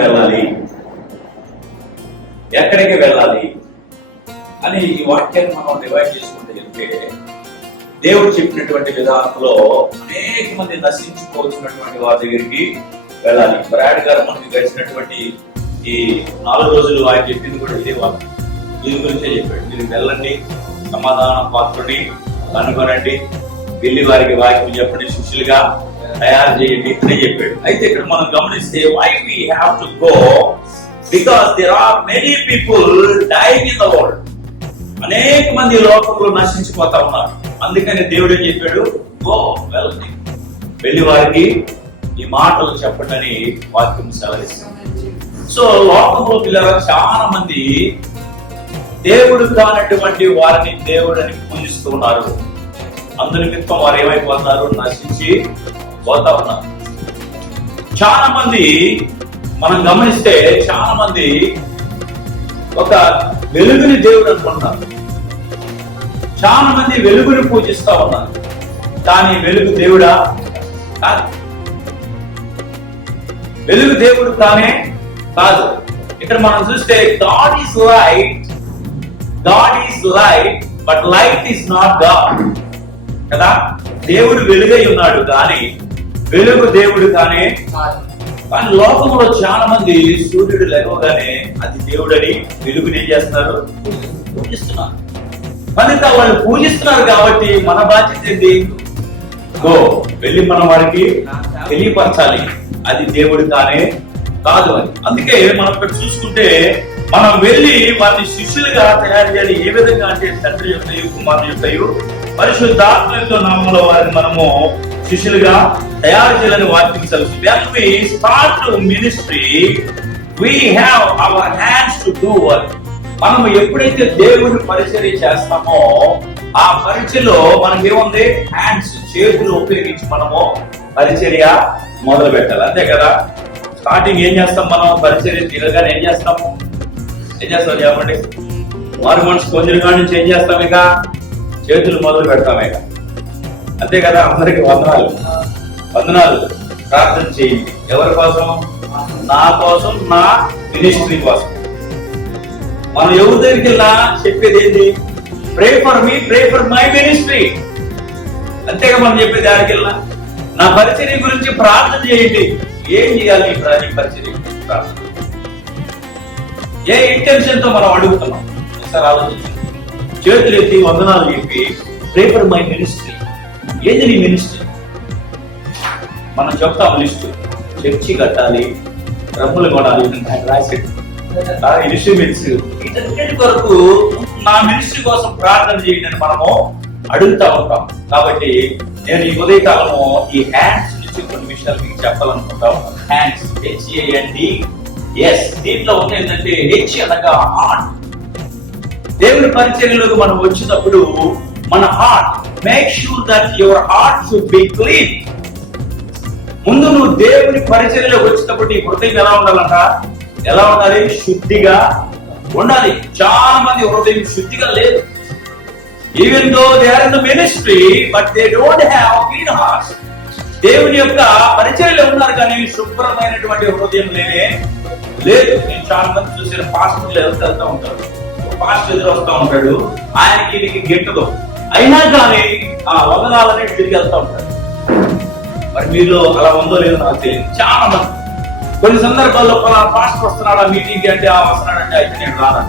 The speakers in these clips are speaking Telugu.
వెళ్ళాలి, ఎక్కడికి వెళ్ళాలి అని ఈ వాక్యాన్ని మనం డివైడ్ చేసుకుంటే వెళ్తే, దేవుడు చెప్పినటువంటి విధానంలో అనేక మంది నశించుకోవాల్సినటువంటి వారి దగ్గరికి వెళ్ళాలి. బ్రాడ్ గారు మనకి గడిచినటువంటి ఈ 4 రోజులు ఆయన చెప్పింది కూడా ఇదే వాక్యం, దీని గురించే చెప్పాడు. మీరు వెళ్ళండి, సమాధానం పాత్రుని కనుగొనండి, వెళ్ళి వారికి వాక్యం చెప్పండి, శిష్యులుగా తయారు చేయండి అని చెప్పాడు. అయితే ఇక్కడ మనం గమనిస్తే why we have to go, because there are many people dying in the world. అనేక మంది లోకంలో నశించిపోతా ఉన్నారు. అందుకని దేవుడు ఏం చెప్పాడు, గో, వెళ్ళి వారికి ఈ మాటలు చెప్పండి అని వాక్యం సెలవిస్తుంది. సో లోకంలో పిల్లలు చాలా మంది దేవుడు కానటువంటి వారిని దేవుడు అని పూజిస్తూ ఉన్నారు. అందు నిమిత్తం వారు ఏమైపోతున్నారు, నశించి పోతా ఉన్నారు. చాలా మంది మనం గమనిస్తే చాలా మంది ఒక వెలుగుని దేవుడు అనుకుంటున్నారు. చాలా మంది వెలుగుని పూజిస్తా ఉన్నారు, కానీ వెలుగు దేవుడా కాదు. వెలుగు దేవుడు కానే కాదు. ఇక్కడ మనం చూస్తే God is light, God is light, but light is not God కదా. దేవుడు వెలుగై ఉన్నాడు కానీ వెలుగు దేవుడు కానే. కానీ లోకంలో చాలా మంది సూర్యుడు లేవగానే అది దేవుడని వెలుగుని ఏం చేస్తున్నారు, పూజిస్తున్నారు. కనుక వాళ్ళు పూజిస్తున్నారు కాబట్టి మన బాధ్యత ఏంటి, గో, వెళ్ళి మనం వారికి తెలియపరచాలి అది దేవుడు కానే కాదు అని. అందుకే మనం ఇక్కడ చూసుకుంటే మనం వెళ్ళి వారిని శిష్యులుగా తయారు చేయాలి. ఏ విధంగా అంటే తండ్రి యొక్కయు కుమారుని యొక్కయు పరిశుద్ధాత్మ యొక్క నామములో వారిని మనము శిష్యులుగా తయారు చేయాలని వాక్యం తెలుసు. When we start to ministry, we have our hands to do work. మనము ఎప్పుడైతే దేవుని పరిచర్య చేస్తామో ఆ పరిచర్యలో మనకి ఏముంది, హ్యాండ్స్, చేతులు ఉపయోగించి మనము పరిచర్య మొదలు పెట్టాలి. అంతే కదా. స్టార్టింగ్ ఏం చేస్తాం, మనం పరిచర్య తీరగానే ఏం చేస్తాం చెప్పండి, మారు మనసు కొంచెం కాడి నుంచి ఏం చేస్తాం, ఇక చేతులు మొదలు పెడతాం ఇక. అంతే కదా. అందరికి వందనాలు ప్రార్థన చేయండి. ఎవరి కోసం, నా కోసం, నా మినిస్ట్రీ కోసం. మనం ఎవరి దగ్గరికి వెళ్ళా చెప్పేది ఏంటి, pray for me, pray for my ministry. అంతేగా మనం చెప్పేది. ఆడికి వెళ్ళా నా పరిచర్య గురించి ప్రార్థన చేయండి. ఏం చేయాలి ఈ పరిచర్య గురించి ప్రార్థన, ఏ ఇంటెన్షన్ తో మనం అడుగుతున్నాం ఒకసారి ఆలోచించండి. చేతులు ఎత్తి వందనాలు చెప్పి ప్రే ఫర్ మై మినిస్ట్రీ. ఏది నీ మినిస్ట్రీ? మనం చెప్తాం లిస్టు, చర్చి కట్టాలి, రమ్ములు కొనాలి, రాసి ఇన్స్ట్రుమెంట్స్, వీటన్నిటి కొరకు నా మినిస్ట్రీ కోసం ప్రార్థన చేయండి అని మనము అడుగుతా ఉంటాం. కాబట్టి నేను ఈ ఉదయకాలము ఈ హ్యాండ్స్ నుంచి కొన్ని విషయాలు మీకు చెప్పాలనుకుంటా ఉన్నాను. Hands, HANDS. దీంట్లో ఉంది ఏంటంటే హెచ్ అనగా హార్ట్. దేవుని పరిచర్యలోకి మనం వచ్చినప్పుడు మన heart, make sure that your heart should be clean. ముందు నువ్వు దేవుని పరిచర్యలోకి వచ్చినప్పుడు నీ హృదయం ఎలా ఉండాలంట, ఎలా ఉండాలి, శుద్ధిగా ఉండాలి. చాలా మంది హృదయం శుద్ధిగా లేదు. Even though they are in the ministry but they don't have clean hearts. దేవుని యొక్క పరిచర్యలో ఉన్నారు కానీ శుభ్రమైనటువంటి హృదయం లేదు. నేను చాలా మంది చూసిన పాస్టర్లు వెళ్తూ ఉంటారు, పాస్టర్ ఎదురు వస్తూ ఉంటాడు, ఆయనకి ఇది గిట్టదు, అయినా కానీ ఆ వందనాలనే తిరిగి వెళ్తూ ఉంటాడు. మరి మీలో అలా ఉందో లేదో నాకు తెలియదు. చాలా మంది కొన్ని సందర్భాల్లో పాస్టర్ వస్తున్నాడు ఆ మీటింగ్ అంటే, ఆ వస్తున్నాడంటే అయితే నేను రాను.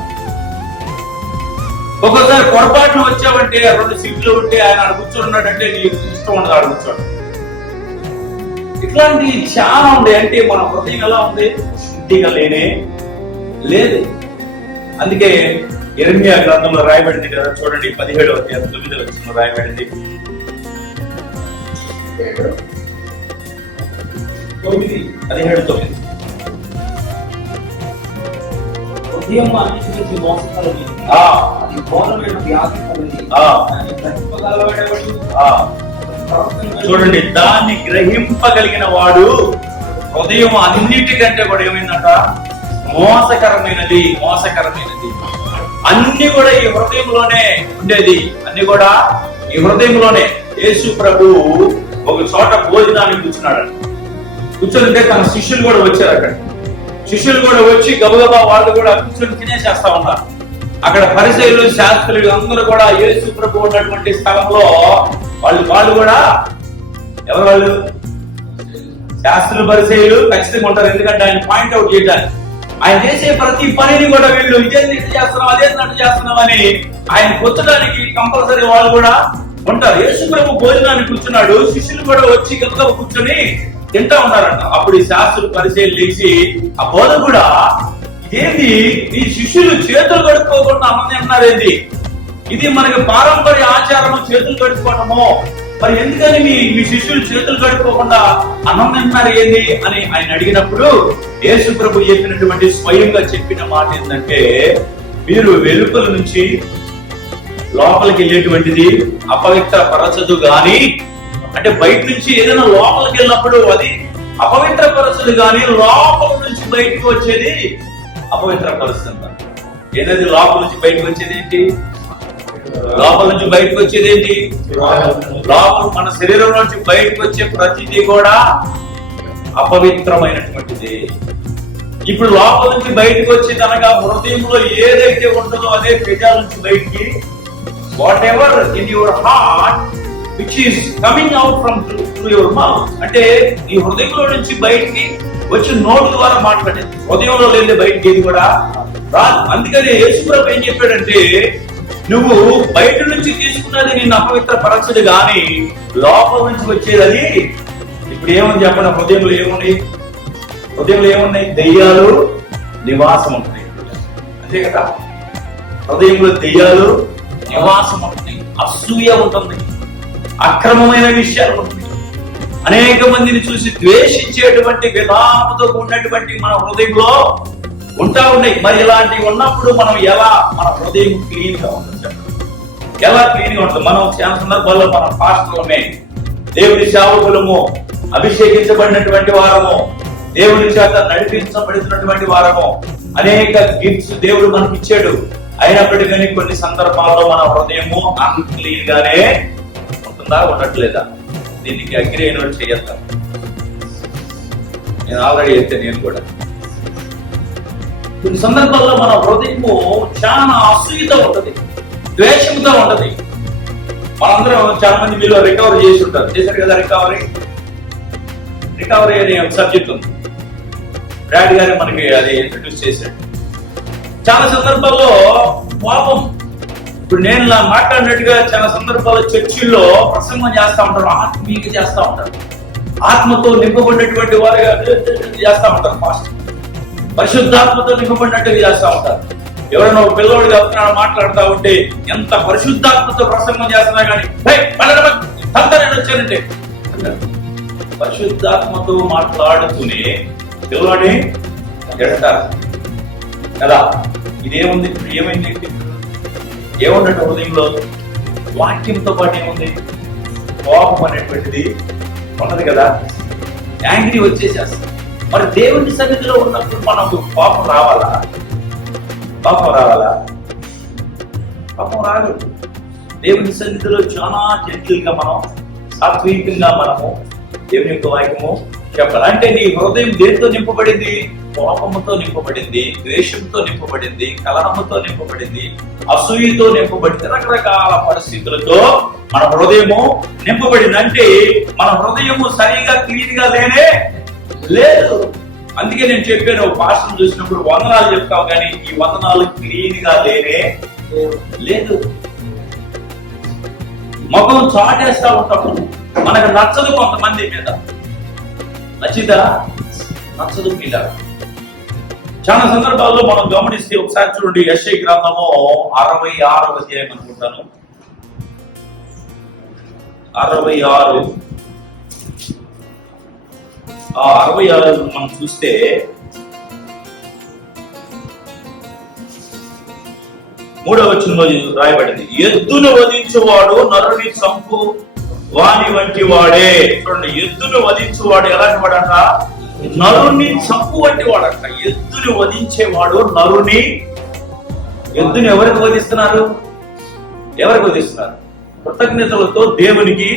ఒక్కోసారి పొరపాటున వచ్చావంటే 2 సీట్లు ఉంటే ఆయన ఆడ కూర్చోన్నాడంటే నీకు ఇష్టం ఉండదు ఆడ కూర్చోడు. ఇట్లాంటి చాలా ఉంది. అంటే మన హృదయం ఎలా ఉంది, శుద్ధిగా లేదు. అందుకే యెరెమీయా గ్రంథంలో రాయబడింది కదా, చూడండి 17వ అధ్యాయం 9వ వచనంలో రాయబడింది. 17:9. హృదయం అన్నిటికీ మోసకరమైనది, అది ఘోరమైన వ్యాధి కలిగింది. చూడండి, దాన్ని గ్రహింపగలిగిన వాడు, హృదయం అన్నిటికంటే కూడా ఏమైందంట, మోసకరమైనది. అన్ని కూడా ఈ హృదయంలోనే ఉండేది, అన్ని కూడా ఈ హృదయంలోనే. యేసు ప్రభు ఒక చోట భోజనానికి కూర్చున్నాడు. కూర్చొని తన శిష్యులు కూడా వచ్చారు. అక్కడ శిష్యులు కూడా వచ్చి గబగబా వాళ్ళు కూడా కూర్చొని తినేసేస్తా ఉన్నారు. అక్కడ పరిసయ్యులు శాస్త్రులు అందరూ కూడా యేసు ప్రభు ఉన్నటువంటి స్థలంలో వాళ్ళు కూడా ఎవరు వాళ్ళు శాస్త్రులు పరిసయ్యులు ఖచ్చితంగా ఉంటారు. ఎందుకంటే ఆయన పాయింట్అవుట్ చేయడానికి, ఆయన చేసే ప్రతి పనిని కూడా వీళ్ళు ఇదేంటి చేస్తున్నాం అదేంటి చేస్తున్నాం అని ఆయన కూర్చోడానికి కంపల్సరీ వాళ్ళు కూడా ఉంటారు. యేసు ప్రభు భోజనాన్ని కూర్చున్నాడు, శిష్యులు కూడా వచ్చి గబగబా కూర్చొని తింటా ఉన్నారంట. అప్పుడు ఈ శాస్త్రులు పరిచయం లేచి ఆ బోధ కూడా ఇదేంటి ఈ శిష్యులు చేతులు కడుక్కోకుండా అన్నం తింటున్నారేంటి, ఇది మనకి పారంపర్య ఆచారము చేతులు కడుక్కోవడము, మరి ఎందుకని మీ శిష్యులు చేతులు కడుక్కోకుండా అన్నం తింటున్నారు ఏంది అని ఆయన అడిగినప్పుడు యేసు ప్రభు చెప్పినటువంటి స్వయంగా చెప్పిన మాట ఏంటంటే, మీరు వెలుపల నుంచి లోపలికి వెళ్ళేటువంటిది అపవిత్ర పరచదు గాని, అంటే బయట నుంచి ఏదైనా లోపలికి వెళ్ళినప్పుడు అది అపవిత్ర పరచదు గాని లోపల నుంచి బయటకు వచ్చేది అపవిత్ర పరుస్తుంది. ఏదైతే లోపల నుంచి బయటకు వచ్చేది ఏంటి, లోపల నుంచి బయటకు వచ్చేది ఏంటి, లోపల మన శరీరం నుంచి బయటకు వచ్చే ప్రతిదీ కూడా అపవిత్రమైనటువంటిది. ఇప్పుడు లోపల నుంచి బయటకు వచ్చేది అనగా హృదయంలో ఏదైతే ఉంటుందో అదే పెదాల నుంచి బయటికి, what ever in your heart which is coming out from through your mouth, అంటే ఈ హృదయంలో నుంచి బయటికి వచ్చి నోటి ద్వారా మాట్లాడేది, హృదయంలో లేదే బయటికి ఏది కూడా రాదు. అందుకని యేసు ప్రభు ఏం చెప్పాడంటే, నువ్వు బయట నుంచి తీసుకున్నది నిన్ను అపవిత్ర పరచదు గాని లోపల నుంచి వచ్చేది అది. ఇప్పుడు ఏమని చెప్పండి, హృదయంలో ఏమున్నాయి, హృదయంలో ఏమున్నాయి, దెయ్యాలు నివాసం ఉంటాయి, అంతే కదా. హృదయంలో దెయ్యాలు నివాసం ఉంటుంది, అసూయ ఉంటుంది, అక్రమమైన విషయాలు ఉంటుంది, అనేక మందిని చూసి ద్వేషించేటువంటి విధానంతో ఉన్నటువంటి మన హృదయంలో ఉంటా ఉన్నాయి. మరి ఇలాంటివి ఉన్నప్పుడు మనం ఎలా మన హృదయం క్లీన్ గా ఉంటుంది, ఎలా క్లీన్ గా ఉంటుంది? మనం చాలా సందర్భాల్లో మన పాస్టర్లమే, దేవుని సేవకులము, అభిషేకించబడినటువంటి వారము, దేవుని చేత నడిపించబడినటువంటి వారము, అనేక గిఫ్ట్స్ దేవుడు మనకి ఇచ్చాడు. అయినప్పటికీ కొన్ని సందర్భాల్లో మన హృదయము అన్క్లీన్ గానే ఉంటుందా, ఉండట్లేదా? దీనికి అగ్రి అయిన చేయొద్దాం. నేను ఆల్రెడీ అయితే నేను కూడా కొన్ని సందర్భాల్లో మన హృదయము చాలా అసూయతో ఉంటది, ద్వేషంతో ఉంటది. మనందరం చాలా మంది మీలో రికవరీ చేసి ఉంటారు, చేశారు కదా. రికవరీ అనే సబ్జెక్ట్ ఉంది, డాడీ గారు మనకి అది ఇంట్రడ్యూస్ చేశాడు. చాలా సందర్భాల్లో పాపం, ఇప్పుడు నేను ఇలా మాట్లాడినట్టుగా చాలా సందర్భాల్లో చర్చిల్లో ప్రసంగం చేస్తా ఉంటారు, ఆత్మీయంగా చేస్తా ఉంటారు, ఆత్మతో నింపబడినటువంటి వారుగా చేస్తా ఉంటారు, పాస్టర్ పరిశుద్ధాత్మతో నింపబడినట్టుగా చేస్తా ఉంటారు. ఎవరైనా ఒక పిల్లవాడు చెప్తున్నాడు మాట్లాడుతూ ఉంటే ఎంత పరిశుద్ధాత్మతో ప్రసంగం చేస్తున్నా కానీ వచ్చానంటే పరిశుద్ధాత్మతో మాట్లాడుతూనే పిల్లవాడి ఎడతారు కదా. ఇదేముంది, ఇప్పుడు ఏమైంది, ఏమున్నట్టు హృదయంలో వాక్యంతో పాటు ఏముంది, కోపం అనేటువంటిది ఉన్నది కదా, యాంగ్రీ వచ్చేసేస్తుంది. మరి దేవుని సన్నిధిలో ఉన్నప్పుడు మనకు కోపం రావాలా? పాపం రాదు. దేవుని సన్నిధిలో చాలా జెంటిల్ గా మనం సాత్వికంగా మనము దేవుని యొక్క వాక్యము చెప్పాలి. అంటే నీ హృదయం దేనితో నింపబడింది? కోపముతో నింపబడింది, ద్వేషంతో నింపబడింది, కలహముతో నింపబడింది, అసూయతో నింపబడింది, రకరకాల పరిస్థితులతో మన హృదయము నింపబడింది. అంటే మన హృదయము సరిగా క్లీన్ గా లేదు. అందుకే నేను చెప్పాను, పాస్టర్ని చూసినప్పుడు వందనాలు చెప్తావు కానీ ఈ వందనాలు క్లీన్ గా లేదు. ముఖం చాటేస్తా ఉంటాము, మనకు నచ్చదు. కొంతమంది మీద నచ్చిదా, నచ్చదు మీద. చాలా సందర్భాల్లో మనం గమనిస్తే ఒకసారి చూడండి, యెషయా గ్రంథము 66వ అధ్యాయం అనుకుంటాను, 66 మనం చూస్తే మూడవ వచనంలో రాయబడింది, ఎద్దును వధించువాడు నరుని చంపు వాని వంటి వాడే. చూడండి, ఎద్దును వధించువాడు ఎలాంటి వాడంట? నరుని చంపు వంటి వాడంట. ఎద్దుని వధించేవాడు నరుని. ఎద్దుని ఎవరికి వధిస్తున్నారు? కృతజ్ఞతలతో దేవునికి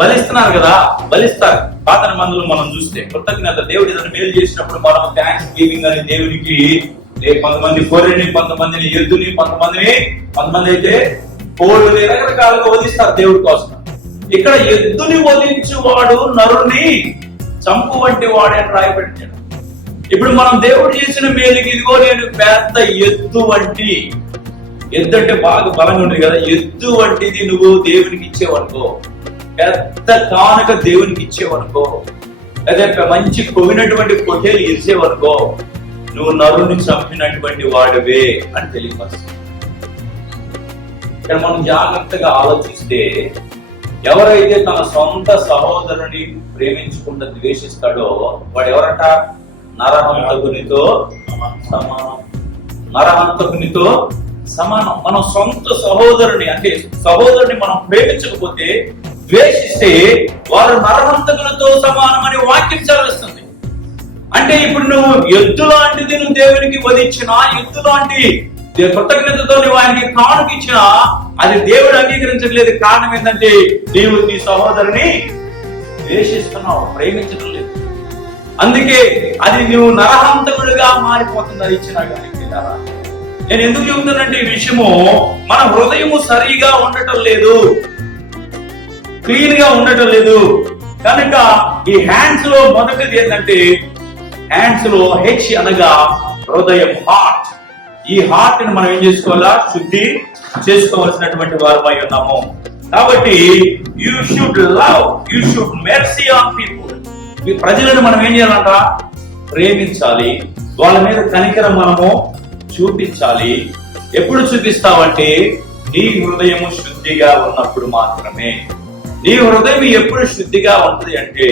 బలిస్తున్నారు కదా, బలిస్తారు. పాత మందులు మనం చూస్తే కృతజ్ఞత, దేవుడు ఏదైనా మేలు చేసినప్పుడు మనం థ్యాంక్స్ గివింగ్ అని దేవునికి కొంతమంది గొర్రెని, కొంతమందిని ఎద్దుని, కొంతమంది అయితే కోళ్ళని రకరకాలుగా వధిస్తారు దేవుడి కోసం. ఇక్కడ ఎద్దుని వధించువాడు నరుని చంపు వంటి వాడే అని రాయబెట్టాడు. ఇప్పుడు మనం దేవుడు చేసిన మేలుకి ఇదిగో నేను పెద్ద ఎద్దు వంటి, ఎద్దు అంటే బాగా బలంగా ఉంది కదా, ఎద్దు వంటిది నువ్వు దేవునికి ఇచ్చేవనుకో, పెద్ద కానుక దేవునికి ఇచ్చేవనుకో, అదే మంచి కొవ్వినటువంటి పొట్టేలు ఇచ్చేవనుకో, నువ్వు నరుని చంపినటువంటి వాడివే అని తెలియపరుస్తుంది. ఇక్కడ మనం జాగ్రత్తగా ఆలోచిస్తే ఎవరైతే తన సొంత సహోదరుని ప్రేమించకుండా ద్వేషిస్తాడో వాడు ఎవరట? నరహంతకునితో సమానం. నరహంతకునితో సమానం. మనం సొంత సహోదరుని అంటే సహోదరుని మనం ప్రేమించకపోతే, ద్వేషిస్తే వారు నరహంతకులతో సమానం అని వాక్యం చదివిస్తుంది. అంటే ఇప్పుడు నువ్వు ఎద్దు లాంటిది నువ్వు దేవునికి వధించినా, ఎద్దు లాంటి కృతజ్ఞతతో నువ్వు ఆయనకి కానుక ఇచ్చినా అది దేవుడు అంగీకరించట్లేదు. కారణం ఏంటంటే నీవు నీ సహోదరుని ద్వేషిస్తున్నావు, ప్రేమించడం లేదు. అందుకే అది నువ్వు నరహంతకుడిగా మారిపోతుంది అది ఇచ్చినా కానీ. నేను ఎందుకు చెబుతానంటే ఈ విషయము, మన హృదయము సరిగా ఉండటం లేదు, క్లీన్ గా ఉండటం లేదు. కనుక ఈ హ్యాండ్స్ లో మొదటిది ఏంటంటే, హ్యాండ్స్ లో హెచ్ అనగా హృదయం, హార్ట్. ఈ హార్ట్ ని మనం ఏం చేసుకోవాలా? శుద్ధి చేసుకోవాల్సినటువంటి వారమై ఉన్నాము. కాబట్టి you should love, you should mercy on people. ఈ ప్రజలను మనం ఏం చేయాలంట? ప్రేమించాలి. వాళ్ళ మీద కనికరం మనము చూపించాలి. ఎప్పుడు చూపిస్తావంటే నీ హృదయము శుద్ధిగా ఉన్నప్పుడు మాత్రమే. నీ హృదయం ఎప్పుడు శుద్ధిగా ఉంటుంది అంటే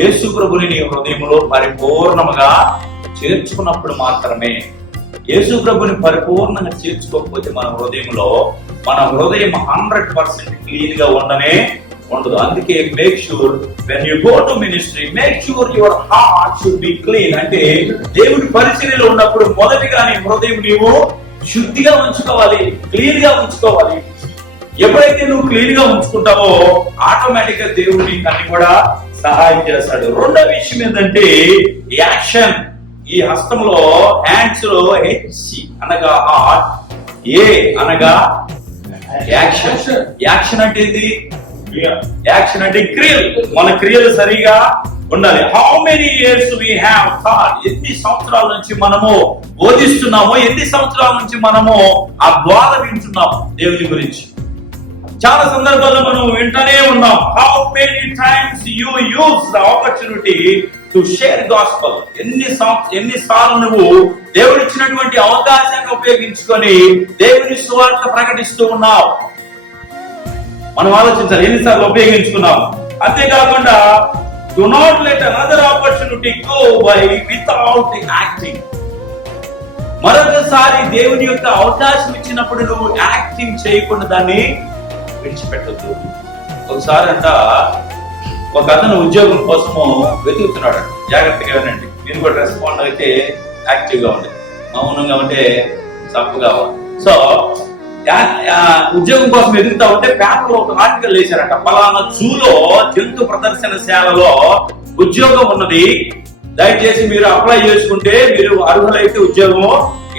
యేసు ప్రభుని నీ హృదయంలో పరిపూర్ణముగా చేర్చుకున్నప్పుడు మాత్రమే. యేసు ప్రభుని పరిపూర్ణంగా చేర్చుకోకపోతే మన హృదయంలో మన హృదయం 100% క్లీన్ గా ఉండనే ఉండదు. అందుకే make sure when you go to ministry, make sure your heart should be clean. అంటే దేవుడి పరిచర్యలో ఉన్నప్పుడు మొదటిగా నీ హృదయం నీవు శుద్ధిగా ఉంచుకోవాలి, క్లీన్ గా ఉంచుకోవాలి. ఎప్పుడైతే నువ్వు క్లీన్ గా ఉంచుకుంటావో ఆటోమేటిక్ గా దేవుడు నీకు అన్ని కూడా సహాయం చేస్తాడు. రెండో విషయం ఏంటంటే యాక్షన్. ఈ హస్తంలో హ్యాండ్స్ లో హెచ్ అనగా హార్ట్, ఏ అనగా యాక్షన్. యాక్షన్ అంటే ఇది, యాక్షన్ అంటే క్రియలు. మన క్రియలు సరిగా ఉండాలి. How many years we have thought, ఎన్ని సంవత్సరాల నుంచి మనము బోధిస్తున్నామో, ఎన్ని సంవత్సరాల నుంచి మనము ఆ బోధ వింటున్నాము దేవుని గురించి. చాలా సందర్భాల్లో మనం వింటూనే ఉన్నాం. How many times you use the opportunity to share gospel. ఎన్నిసార్లు నువ్వు దేవుడు ఇచ్చినటువంటి అవకాశాన్ని ఉపయోగించుకొని దేవుని సువార్త ప్రకటిస్తూ ఉన్నావు. మనం ఆలోచించాలి ఎన్నిసార్లు ఉపయోగించుకున్నాం. అంతేకాకుండా do not let another opportunity go by without acting. మరొకసారి దేవుని యొక్క అవకాశం ఇచ్చినప్పుడు నువ్వు యాక్టింగ్ చేయకుండా దాన్ని విడిచిపెట్టద్దు. ఒకసారి అంట ఒక అతను ఉద్యోగం కోసము వెతుకుతున్నాడు. జాగ్రత్తగా వినండి. నేను కూడా రెస్పాండ్ అయితే యాక్టివ్ గా ఉండే, మౌనంగా ఉంటే తప్పుగా ఉంది. సో ఉద్యోగం కోసం ఎదుగుతా ఉంటే పేపర్ లో ఒక ఆర్టికల్ వేశారట. పలానా జూలో జంతు ప్రదర్శనశాలలో ఉద్యోగం ఉన్నది, దయచేసి మీరు అప్లై చేసుకుంటే మీరు అర్హులైతే ఉద్యోగం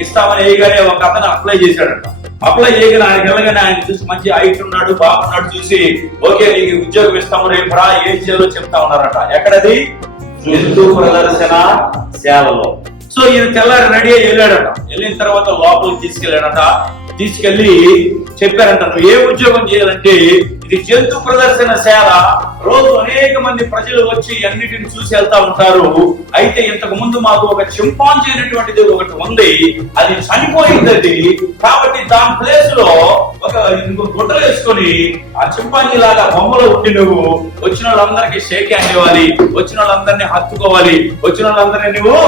ఇస్తామని వేయగానే ఒక అతను అప్లై చేశాడట. అప్లై చేయగానే ఆయన వెళ్ళగానే ఆయన చూసి మంచి హైట్ ఉన్నాడు, బాగున్నాడు, చూసి ఓకే నీకు ఉద్యోగం ఇస్తాము, రేపు రా, ఏం చేయాలో చెప్తా ఉన్నారట. ఎక్కడది? జంతు ప్రదర్శన శాలలో. సో ఈయన తెల్లారి రెడీ అయ్యి వెళ్ళాడట. వెళ్ళిన తర్వాత లోపలికి తీసుకెళ్ళాడట. తీసుకెళ్లి చెప్పారంట, నువ్వు ఏ ఉద్యోగం చేయాలంటే ఇది జంతు ప్రదర్శనశాల. రోజు అనేక మంది ప్రజలు వచ్చి అన్నిటిని చూసి వెళ్తా ఉంటారు. అయితే ఇంతకు ముందు మాకు ఒక చింపాంజీ అనేటువంటిది ఒకటి ఉంది, అది చనిపోయింది. కాబట్టి దాని ప్లేస్ లో ఒక గుడ్డలు వేసుకొని ఆ చింపాంజీ లాగా బొమ్మలో ఉండి నువ్వు వచ్చిన వాళ్ళందరికీ షేక్ హ్యాండ్ ఇవ్వాలి, వచ్చిన వాళ్ళందరినీ హత్తుకోవాలి, వచ్చిన వాళ్ళందరినీ నువ్వు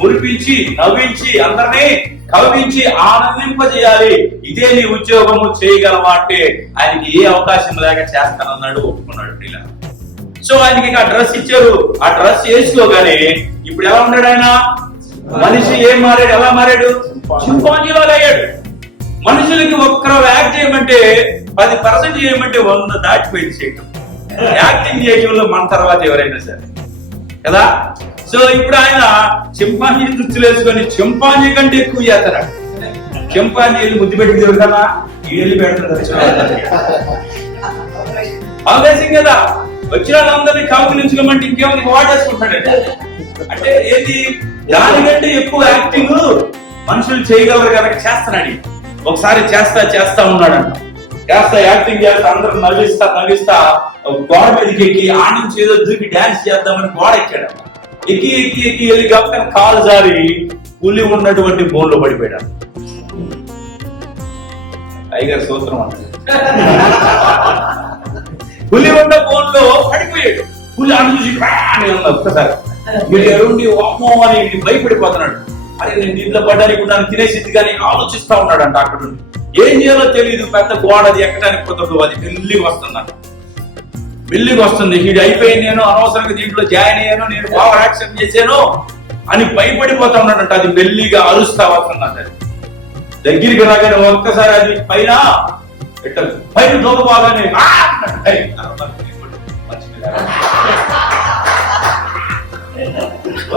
మురిపించి నవ్వించి అందరినీ కవించి ఆనందింపజేయాలి. ఇదే నీ ఉద్యోగము, చేయగలవా అంటే ఆయనకి ఏ అవకాశం లేక చేస్తానన్నాడు, ఒప్పుకున్నాడు. ఇలా సో ఆయనకి ఆ డ్రెస్ ఇచ్చారు. ఆ డ్రెస్ వేసుకోగానే ఇప్పుడు ఎలా ఉన్నాడు ఆయన? మనిషి ఏం మారాడు? ఎలా మారాడు? చింపాంజీలాగా అయ్యాడు. మనుషులకి ఒక్కరు యాక్ట్ చేయమంటే 10% చేయమంటే 100 దాటిపోయింది చేయటం. యాక్టింగ్ చేయడంలో మన తర్వాత ఎవరైనా సరే కదా. సో ఇప్పుడు ఆయన చింపాంజీ దుస్తులు వేసుకొని చింపాంజీ కంటే ఎక్కువ చేస్తాడు. చింపాంజీలు ముద్దు పెట్టి కదా వీళ్ళు పెడతాడు. అవకాశం కదా వచ్చిన వాళ్ళందరినీ కౌగిలించుకోమంటే ఇంకేమైనా వాడేసుకుంటాడు. అంటే ఏది దానికంటే ఎక్కువ యాక్టింగ్ మనుషులు చేయగలరు కనుక చేస్తున్నాడు. ఒకసారి చేస్తా ఉన్నాడంట. చేస్తా యాక్టింగ్ చేస్తా అందరూ నవ్విస్తా గోడ మీదకి ఎక్కి ఆ నుంచి ఏదో దూకి డాన్స్ చేద్దామని గోడ ఎక్కాడు. ఎక్కి వెళ్ళి కాబట్టి కాలు జారి పులి ఉన్నటువంటి బోన్లో పడిపోయాడు. టైగర్ సూత్రం అంటే పులి ఉన్న బోన్లో పడిపోయాడు. పులి అని చూసి ఒక్కసారి ఎరుండి వామో అని భయపడిపోతున్నాడు. అరే నేను దీంట్లో పడ్డానికి ఉన్నాను తినేసింది కానీ ఆలోచిస్తా ఉన్నాడంట. అక్కడ ఏం చేయాలో తెలియదు. పెద్ద గోడ అది ఎక్కడానికి కుదరదు. అది మెల్లిగా వస్తుంది. ఇది అయిపోయింది, నేను అనవసరంగా దీంట్లో జాయిన్ అయ్యాను, నేను బాగా యాక్సెప్ట్ చేశాను అని భయపడిపోతా ఉన్నాడంట. అది మెల్లిగా అరుస్తా వస్తున్నది. దగ్గరికి రాగానే ఒక్కసారి అది పైన దూకబాగానే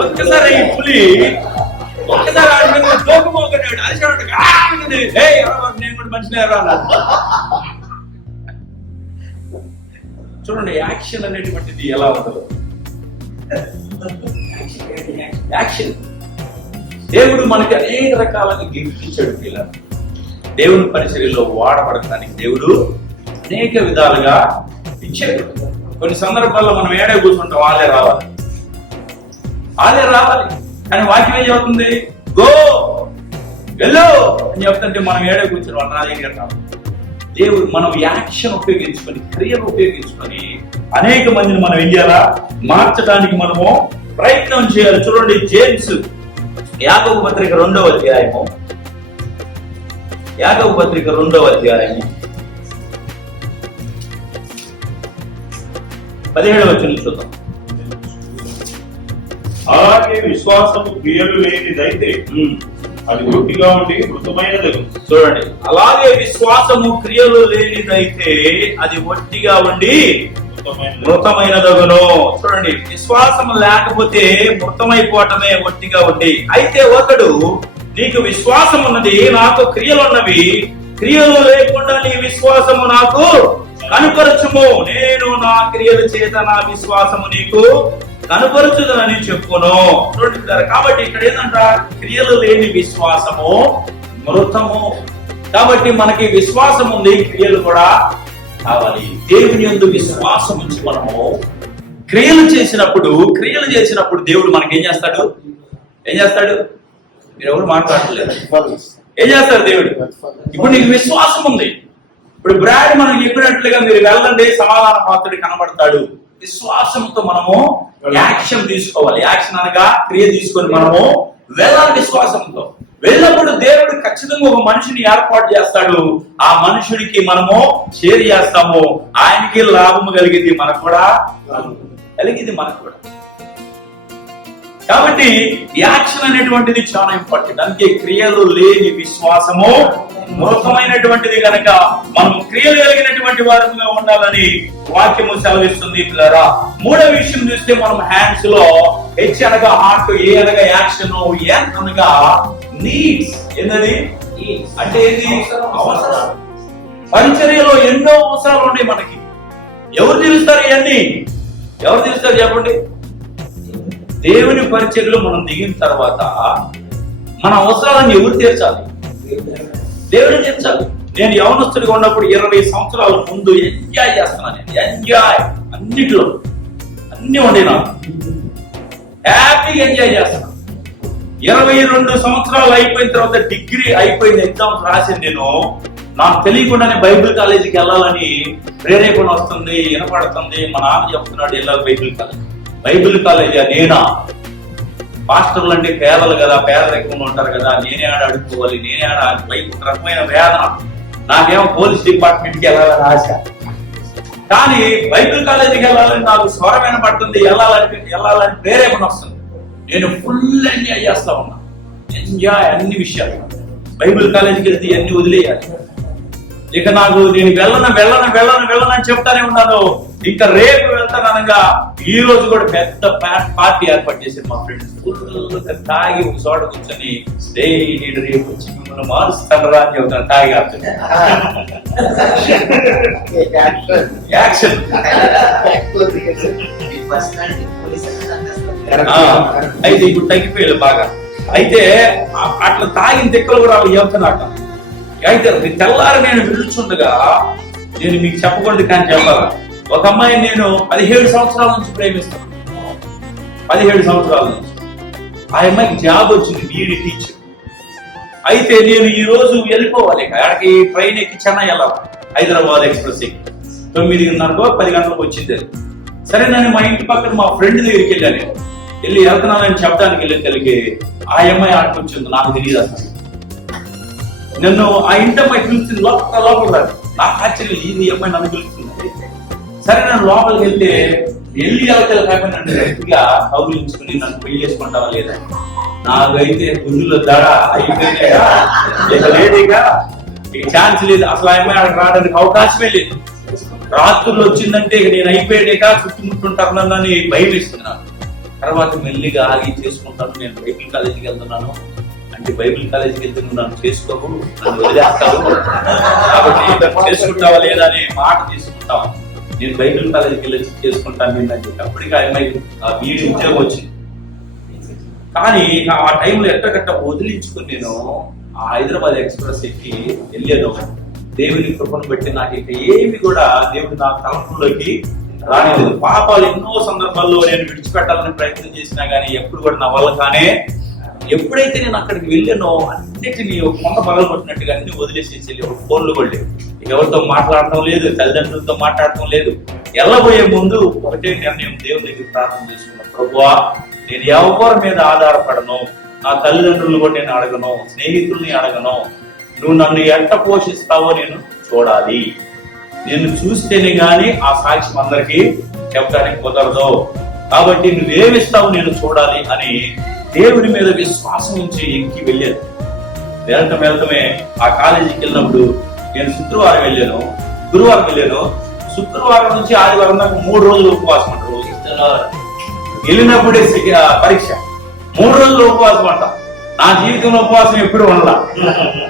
ఒక్కసారి ఈ పులి ఒక్కసారి దూకబోగన్నాడు. అరిచాడు. నేను కూడా మనిషిని చూడండి యాక్షన్ అనేటువంటిది ఎలా ఉంటుందో. యాక్షన్ దేవుడు మనకి అనేక రకాలుగా గిఫ్ట్ ఇచ్చాడు. పిల్లలు దేవుని పరిచర్యలో వాడబడటానికి దేవుడు అనేక విధాలుగా ఇచ్చాడు. కొన్ని సందర్భాల్లో మనం ఏడే కూర్చుంటాం, వాళ్ళే రావాలి కానీ వాక్యం ఏం చెబుతుంది? గో వెళ్ళు అని చెప్తుంటే మనం ఏడే కూర్చొని వాళ్ళు నా దగ్గర రావాలి. దేవుడు మనం యాక్షన్ ఉపయోగించుకొని క్రియలు ఉపయోగించుకొని అనేక మందిని మనం ఏం చేయాలా మార్చడానికి మనము ప్రయత్నం చేయాలి. చూడండి జేమ్స్ యాకోబు పత్రిక 2వ అధ్యాయము 17వ వచనం చూద్దాం. అలాగే విశ్వాసము క్రియలు లేనిదైతే అది ఒట్టిగా ఉండి మృతమైనదగు. చూడండి, అలాగే విశ్వాసము క్రియలు లేనిదైతే అది ఒట్టిగా ఉండి మృతమైనదగును. చూడండి, విశ్వాసం లేకపోతే మృతమైపోవటమే, ఒట్టిగా ఉండి. అయితే ఒకడు నీకు విశ్వాసం ఉన్నది, నాకు క్రియలున్నవి, క్రియలు లేకుండా నీ విశ్వాసము నాకు కనుపరచుము, నేను నా క్రియల చేత నా విశ్వాసము నీకు కనుపరచుదని చెప్పును. కాబట్టి ఇక్కడ ఏంటంట, క్రియలు లేని విశ్వాసము మృతము. కాబట్టి మనకి విశ్వాసం ఉంది, క్రియలు కూడా కావాలి. దేవుని యందు విశ్వాసం ఉంచి మనము క్రియలు చేసినప్పుడు దేవుడు మనకి ఏం చేస్తాడు? మీరు ఎవరు మాట్లాడలేదు. ఏం చేస్తాడు దేవుడు? ఇప్పుడు నీకు విశ్వాసం ఉంది. ఇప్పుడు బ్రాడ్ మనం చెప్పినట్లుగా మీరు వెళ్ళండి, సమాధాన పాత్రుడు కనబడతాడు. విశ్వాసంతో మనము యాక్షన్ తీసుకోవాలి. యాక్షన్ అనగా క్రియ తీసుకొని మనము వెళ్ళాలి. విశ్వాసంతో వెళ్ళినప్పుడు దేవుడు ఖచ్చితంగా ఒక మనిషిని ఏర్పాటు చేస్తాడు. ఆ మనుషుడికి మనము షేర్ చేస్తాము. ఆయనకి లాభము కలిగింది, మనకు కూడా కాబట్టి యాక్షన్ అనేటువంటిది చాలా ఇంపార్టెంట్. అందుకే క్రియలు లేని విశ్వాసము మృతమైనటువంటిది కనుక మనం క్రియలు కలిగినటువంటి వారంగా ఉండాలని వాక్యము సెలవిస్తుంది. పిల్లరా, మూడవ విషయం చూస్తే మనం హ్యాండ్స్ లో హెచ్ అనగా హార్ట్, ఏ అనగా యాక్షన్, ఎన్ అనగా నీడ్స్. ఏంటది అంటే ఏంటి? అవసరాలు. పరిచర్యలో ఎన్నో అవసరాలు ఉన్నాయి మనకి. ఎవరు తీరుస్తారు ఇవన్నీ? ఎవరు తీరుస్తారు చెప్పండి? దేవుని పరిచర్యలో మనం దిగిన తర్వాత మన అవసరాలను ఎవరు తీర్చాలి? దేవుడు తీర్చాలి. నేను యవనస్తుడిగా ఉన్నప్పుడు 20 సంవత్సరాల ముందు ఎంజాయ్ చేస్తున్నాను. ఎంజాయ్ అన్నిట్లో అన్ని ఉండే నాకు హ్యాపీగా ఎంజాయ్ చేస్తున్నాను. 22 సంవత్సరాలు అయిపోయిన తర్వాత డిగ్రీ అయిపోయిన ఎగ్జామ్స్ రాసి నేను నాకు తెలియకుండానే బైబిల్ కాలేజీకి వెళ్ళాలని ప్రేరేపణ వస్తుంది, వినపడుతుంది. మా నాన్న చెప్తున్నాడు వెళ్ళాలి బైబిల్ కాలేజీ. నేనా? పాస్టర్లు అంటే పేదలు కదా, పేదరికంగా ఉంటారు కదా, నేనే ఆడ అడుక్కోవాలి, నేనే ఆడ ఒక రకమైన వేదన. నాకేమో పోలీస్ డిపార్ట్మెంట్కి వెళ్ళాలని ఆశ. కానీ బైబిల్ కాలేజీకి వెళ్ళాలని నాకు స్వరం వినపడుతుంది, వెళ్ళాలని ప్రేరేపణ వస్తుంది. నేను ఫుల్ ఎంజాయ్ చేస్తా ఉన్నా. ఎంజాయ్ అన్ని విషయాలు. బైబిల్ కాలేజీకి వెళ్తే అన్ని వదిలేయాలి. ఇక నాకు నేను వెళ్ళను అని చెప్తానే ఉన్నాను. ఇంకా రేపు వెళ్తాననగా ఈ రోజు కూడా పెద్ద పార్టీ ఏర్పాటు చేశారు మా ఫ్రెండ్స్. ఫుల్ తాగి ఒక చోట కూర్చొని నేను రేపు వచ్చి మిమ్మల్ని మారుస్తాను రా అని చెబుతాను. తాగి యాక్షన్. అయితే ఇప్పుడు తగ్గిపోయాడు బాగా. అయితే అట్లా తాగిన తెక్కలు కూడా వాళ్ళు చెబుతున్నట్ట. అయితే తెల్లారి నేను పిలుచుండగా, నేను మీకు చెప్పకూడదు కానీ చెప్పాలా, ఒక అమ్మాయిని నేను 17 సంవత్సరాల నుంచి ప్రేమిస్తాను. 17 సంవత్సరాల నుంచి. ఆ అమ్మాయికి జాబ్ వచ్చింది, బీఈడి టీచర్. అయితే నేను ఈ రోజు వెళ్ళిపోవాలి, అక్కడికి ట్రైన్ ఎక్కి చెన్నై వెళ్ళాలి, హైదరాబాద్ ఎక్స్ప్రెస్ ఎక్కి 9:30 10 గంటలకు వచ్చింది. సరే నేను మా ఇంటి పక్కన మా ఫ్రెండ్ దగ్గరికి వెళ్ళాను. వెళ్ళి వెళ్తున్నానని చెప్పడానికి వెళ్ళేసరికి ఆ అమ్మాయి ఆడికి వచ్చింది. నాకు తెలియదు అసలు. నన్ను ఆ ఇంటి అమ్మాయి పిలుస్తుంది, లోపల రాదు. నాకు ఆశ్చర్యం, ఈ అమ్మాయి నన్ను పిలుస్తుంది. సరే నేను లోపలికి వెళ్తే వెళ్ళి గట్టిగా కౌగులించుకుని నన్ను పెళ్లి చేసుకుంటావా లేదా. నాకైతే గుండెలో దడ అయిపోయినాయిగా, ఇక లేదుగా, ఇక ఛాన్స్ లేదు. అసలు ఆ అమ్మాయి అక్కడికి రావడానికి అవకాశమే లేదు. రాత్రులు వచ్చిందంటే ఇక నేను అయిపోయాక చుట్టుముట్టుంటారు నన్ను భయం వేస్తున్నాను. తర్వాత మెల్లిగా ఆగి చేసుకుంటాను. నేను బైబిల్ కాలేజీకి వెళ్తున్నాను అంటే, బైబిల్ కాలేజీకి వెళ్తే నువ్వు నన్ను చేసుకోవు, నన్ను వదిలేస్తావు, కాబట్టి చేసుకుంటావా లేదా అనే మాట తీసుకుంటావు. నేను బైబిల్ కాలేజీకి వెళ్ళి చేసుకుంటాను నేను అని చెప్పి అప్పటికి ఆ అమ్మాయి బీఈడి ఉద్యోగం వచ్చింది. కానీ ఆ టైంలో ఎట్టగట్ట వదిలించుకుని నేను ఆ హైదరాబాద్ ఎక్స్ప్రెస్ ఎక్కి వెళ్ళాను. దేవుని కృపను బట్టి నాకు ఇక ఏమి కూడా దేవుడు నా తలంపులోకి రాలేదు. పాపాలు ఎన్నో సందర్భాల్లో నేను విడిచిపెట్టాలని ప్రయత్నం చేసినా గానీ ఎప్పుడు కూడా నా వల్ల కానీ, ఎప్పుడైతే నేను అక్కడికి వెళ్ళానో అన్నిటినీ ఒక కొంత పగలు కొట్టినట్టుగా అన్ని వదిలేసేసి ఒక ఫోన్లు కూడా లేవు, ఎవరితో మాట్లాడటం లేదు, తల్లిదండ్రులతో మాట్లాడటం లేదు. వెళ్ళబోయే ముందు ఒకటే నిర్ణయం, దేవుని దగ్గర ప్రార్థన చేసుకున్నాను, ప్రభువా నేను ఎవరి మీద ఆధారపడను, నా తల్లిదండ్రులు కూడా నేను అడగను, స్నేహితుల్ని అడగను, నువ్వు నన్ను ఎట్ట పోషిస్తావో నేను చూడాలి. నేను చూస్తేనే గాని ఆ సాక్ష్యం అందరికీ చెప్పడానికి కుదరదు, కాబట్టి నువ్వేమిస్తావు నేను చూడాలి అని దేవుని మీద విశ్వాసం ఉంచి ఎక్కి వెళ్ళాను. వెళ్తమే ఆ కాలేజీకి వెళ్ళినప్పుడు నేను శుక్రవారం వెళ్ళాను, గురువారం వెళ్ళాను, శుక్రవారం నుంచి ఆదివారం దాకా 3 రోజులు ఉపవాసం అంటారు. వెళ్ళినప్పుడే పరీక్ష, 3 రోజులు ఉపవాసం అంట. నా జీవితంలో ఉపవాసం ఎప్పుడు ఉండలా.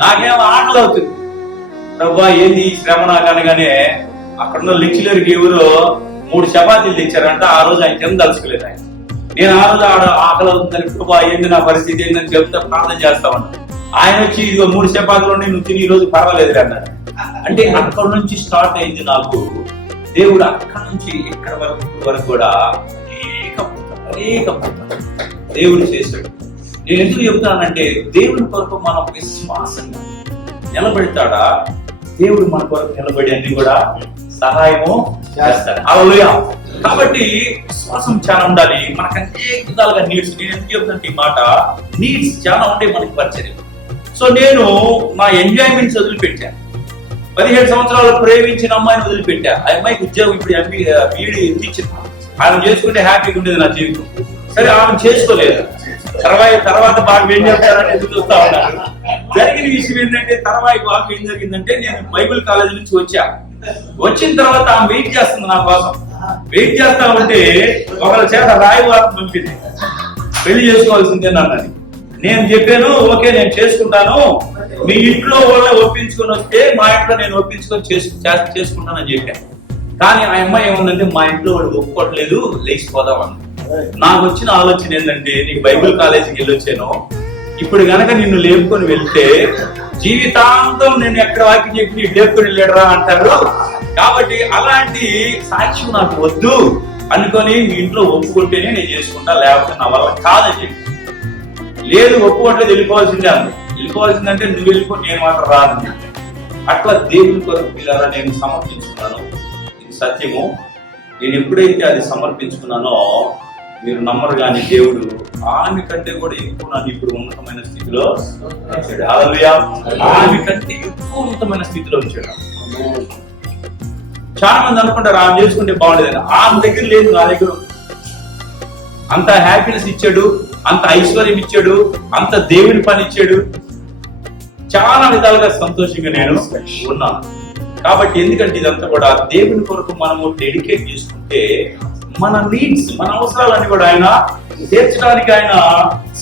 నాకేమో ఆటలు అవుతుంది, ప్రభా ఏంది ఈ శ్రమ నాకు అనగానే అక్కడున్న లెక్చరర్కి ఎవరు 3 చపాతీలు తెచ్చారంట. ఆ రోజు ఆయన కింద తలుచుకోలేదు. ఆయన నేను ఆ రోజు ఆకలి అవుతుందని, ప్రభా ఏంది నా పరిస్థితి ఏందని చెప్తా ప్రార్థన చేస్తామన్నా. ఆయన వచ్చి ఇదిగో 3 చపాతీలు నువ్వు తిని ఈ రోజు పర్వాలేదు అన్నారు. అంటే అక్కడి నుంచి స్టార్ట్ అయింది నాకు. దేవుడు అక్కడి నుంచి ఇక్కడ వరకు కూడా అనేక దేవుడు చేశాడు. నేను ఎందుకు చెబుతానంటే, దేవుని కొరకు మనం విశ్వాసంగా నిలబెడతాడా, దేవుడు మన కొరకు నిలబడి అన్ని కూడా సహాయము చేస్తాడు. హల్లెలూయా. కాబట్టి విశ్వాసం చాలా ఉండాలి. మనకు అనేక విధాలుగా నీడ్స్, నేను ఎందుకు చెబుతానంటే ఈ మాట, నీడ్స్ చాలా ఉంటే మనకి పరిచయం. సో నేను నా ఎంజాయ్మెంట్స్ వదిలిపెట్టాను. 17 సంవత్సరాలు ప్రేమించిన అమ్మాయిని వదిలిపెట్టా. ఆ అమ్మాయికి ఉద్యోగం ఇప్పుడు బీఈడి టీచర్. ఆమె చేసుకుంటే హ్యాపీగా ఉండేది నా జీవితం. సరే ఆమె చేసుకోలేదు. తర్వాత బాగా ఏం చేస్తారని ఎదురు చూస్తా ఉన్నారు. జరిగిన విషయం ఏంటంటే, తర్వాత బాగా ఏం జరిగిందంటే, నేను బైబిల్ కాలేజీ నుంచి వచ్చిన తర్వాత ఆమె వెయిట్ చేస్తుంది నా కోసం. వెయిట్ చేస్తా ఉంటే ఒకరి చేత రాయి వార్త పంపింది, పెళ్లి చేసుకోవాల్సిందే అన్నది. నేను చెప్పాను, ఓకే నేను చేసుకుంటాను, మీ ఇంట్లో వాళ్ళ ఒప్పించుకొని వస్తే మా ఇంట్లో నేను ఒప్పించుకొని చేసుకుంటానని చెప్పాను. కానీ ఆ అమ్మాయి ఏముందంటే, మా ఇంట్లో వాళ్ళు ఒప్పుకోవట్లేదు, లేచిపోదామని. నాకు వచ్చిన ఆలోచన ఏంటంటే, నీకు బైబిల్ కాలేజీకి వెళ్ళొచ్చాను, ఇప్పుడు గనక నిన్ను లేపుకొని వెళ్తే జీవితాంతం నేను ఎక్కడ వాకి చెప్పి నీకు లేపుకొని వెళ్ళాడరా అంటారు. కాబట్టి అలాంటి సాక్ష్యం నాకు వద్దు అనుకొని మీ ఇంట్లో ఒప్పుకుంటేనే నేను చేసుకుంటా, లేకపోతే నా వల్ల కాదని చెప్పి. లేదు ఒప్పుకోవట్లేదు, వెళ్ళిపోవాల్సిందే అంది. వెళ్ళిపోవాల్సిందంటే నువ్వు వెళ్ళిపో, నేను మాత్రం రాదు. అట్లా దేవుని కొరకు పిల్లరా నేను సమర్పించుకున్నాను. ఇది సత్యము. నేను ఎప్పుడైతే అది సమర్పించుకున్నానో మీరు నమ్మరు కానీ, దేవుడు ఆమె కంటే కూడా ఎక్కువ నన్ను ఇప్పుడు ఉన్నతమైన స్థితిలో ఉంచాడు. హల్లెలూయా. ఆమె కంటే ఎక్కువ ఉన్నతమైన స్థితిలో ఉంచాడు. చాలా మంది అనుకుంటారు ఆమె చేసుకుంటే బాగుండేదని. ఆమె దగ్గర లేదు, నా దగ్గర అంత హ్యాపీనెస్ ఇచ్చాడు, అంత ఐశ్వర్యం ఇచ్చాడు, అంత దేవుని పని ఇచ్చాడు. చాలా విధాలుగా సంతోషంగా నేను ఉన్నాను. కాబట్టి ఎందుకంటే ఇదంతా కూడా దేవుని కొరకు మనము డెడికేట్ చేసుకుంటే మన నీడ్స్, మన అవసరాలన్నీ కూడా ఆయన తీర్చడానికి ఆయన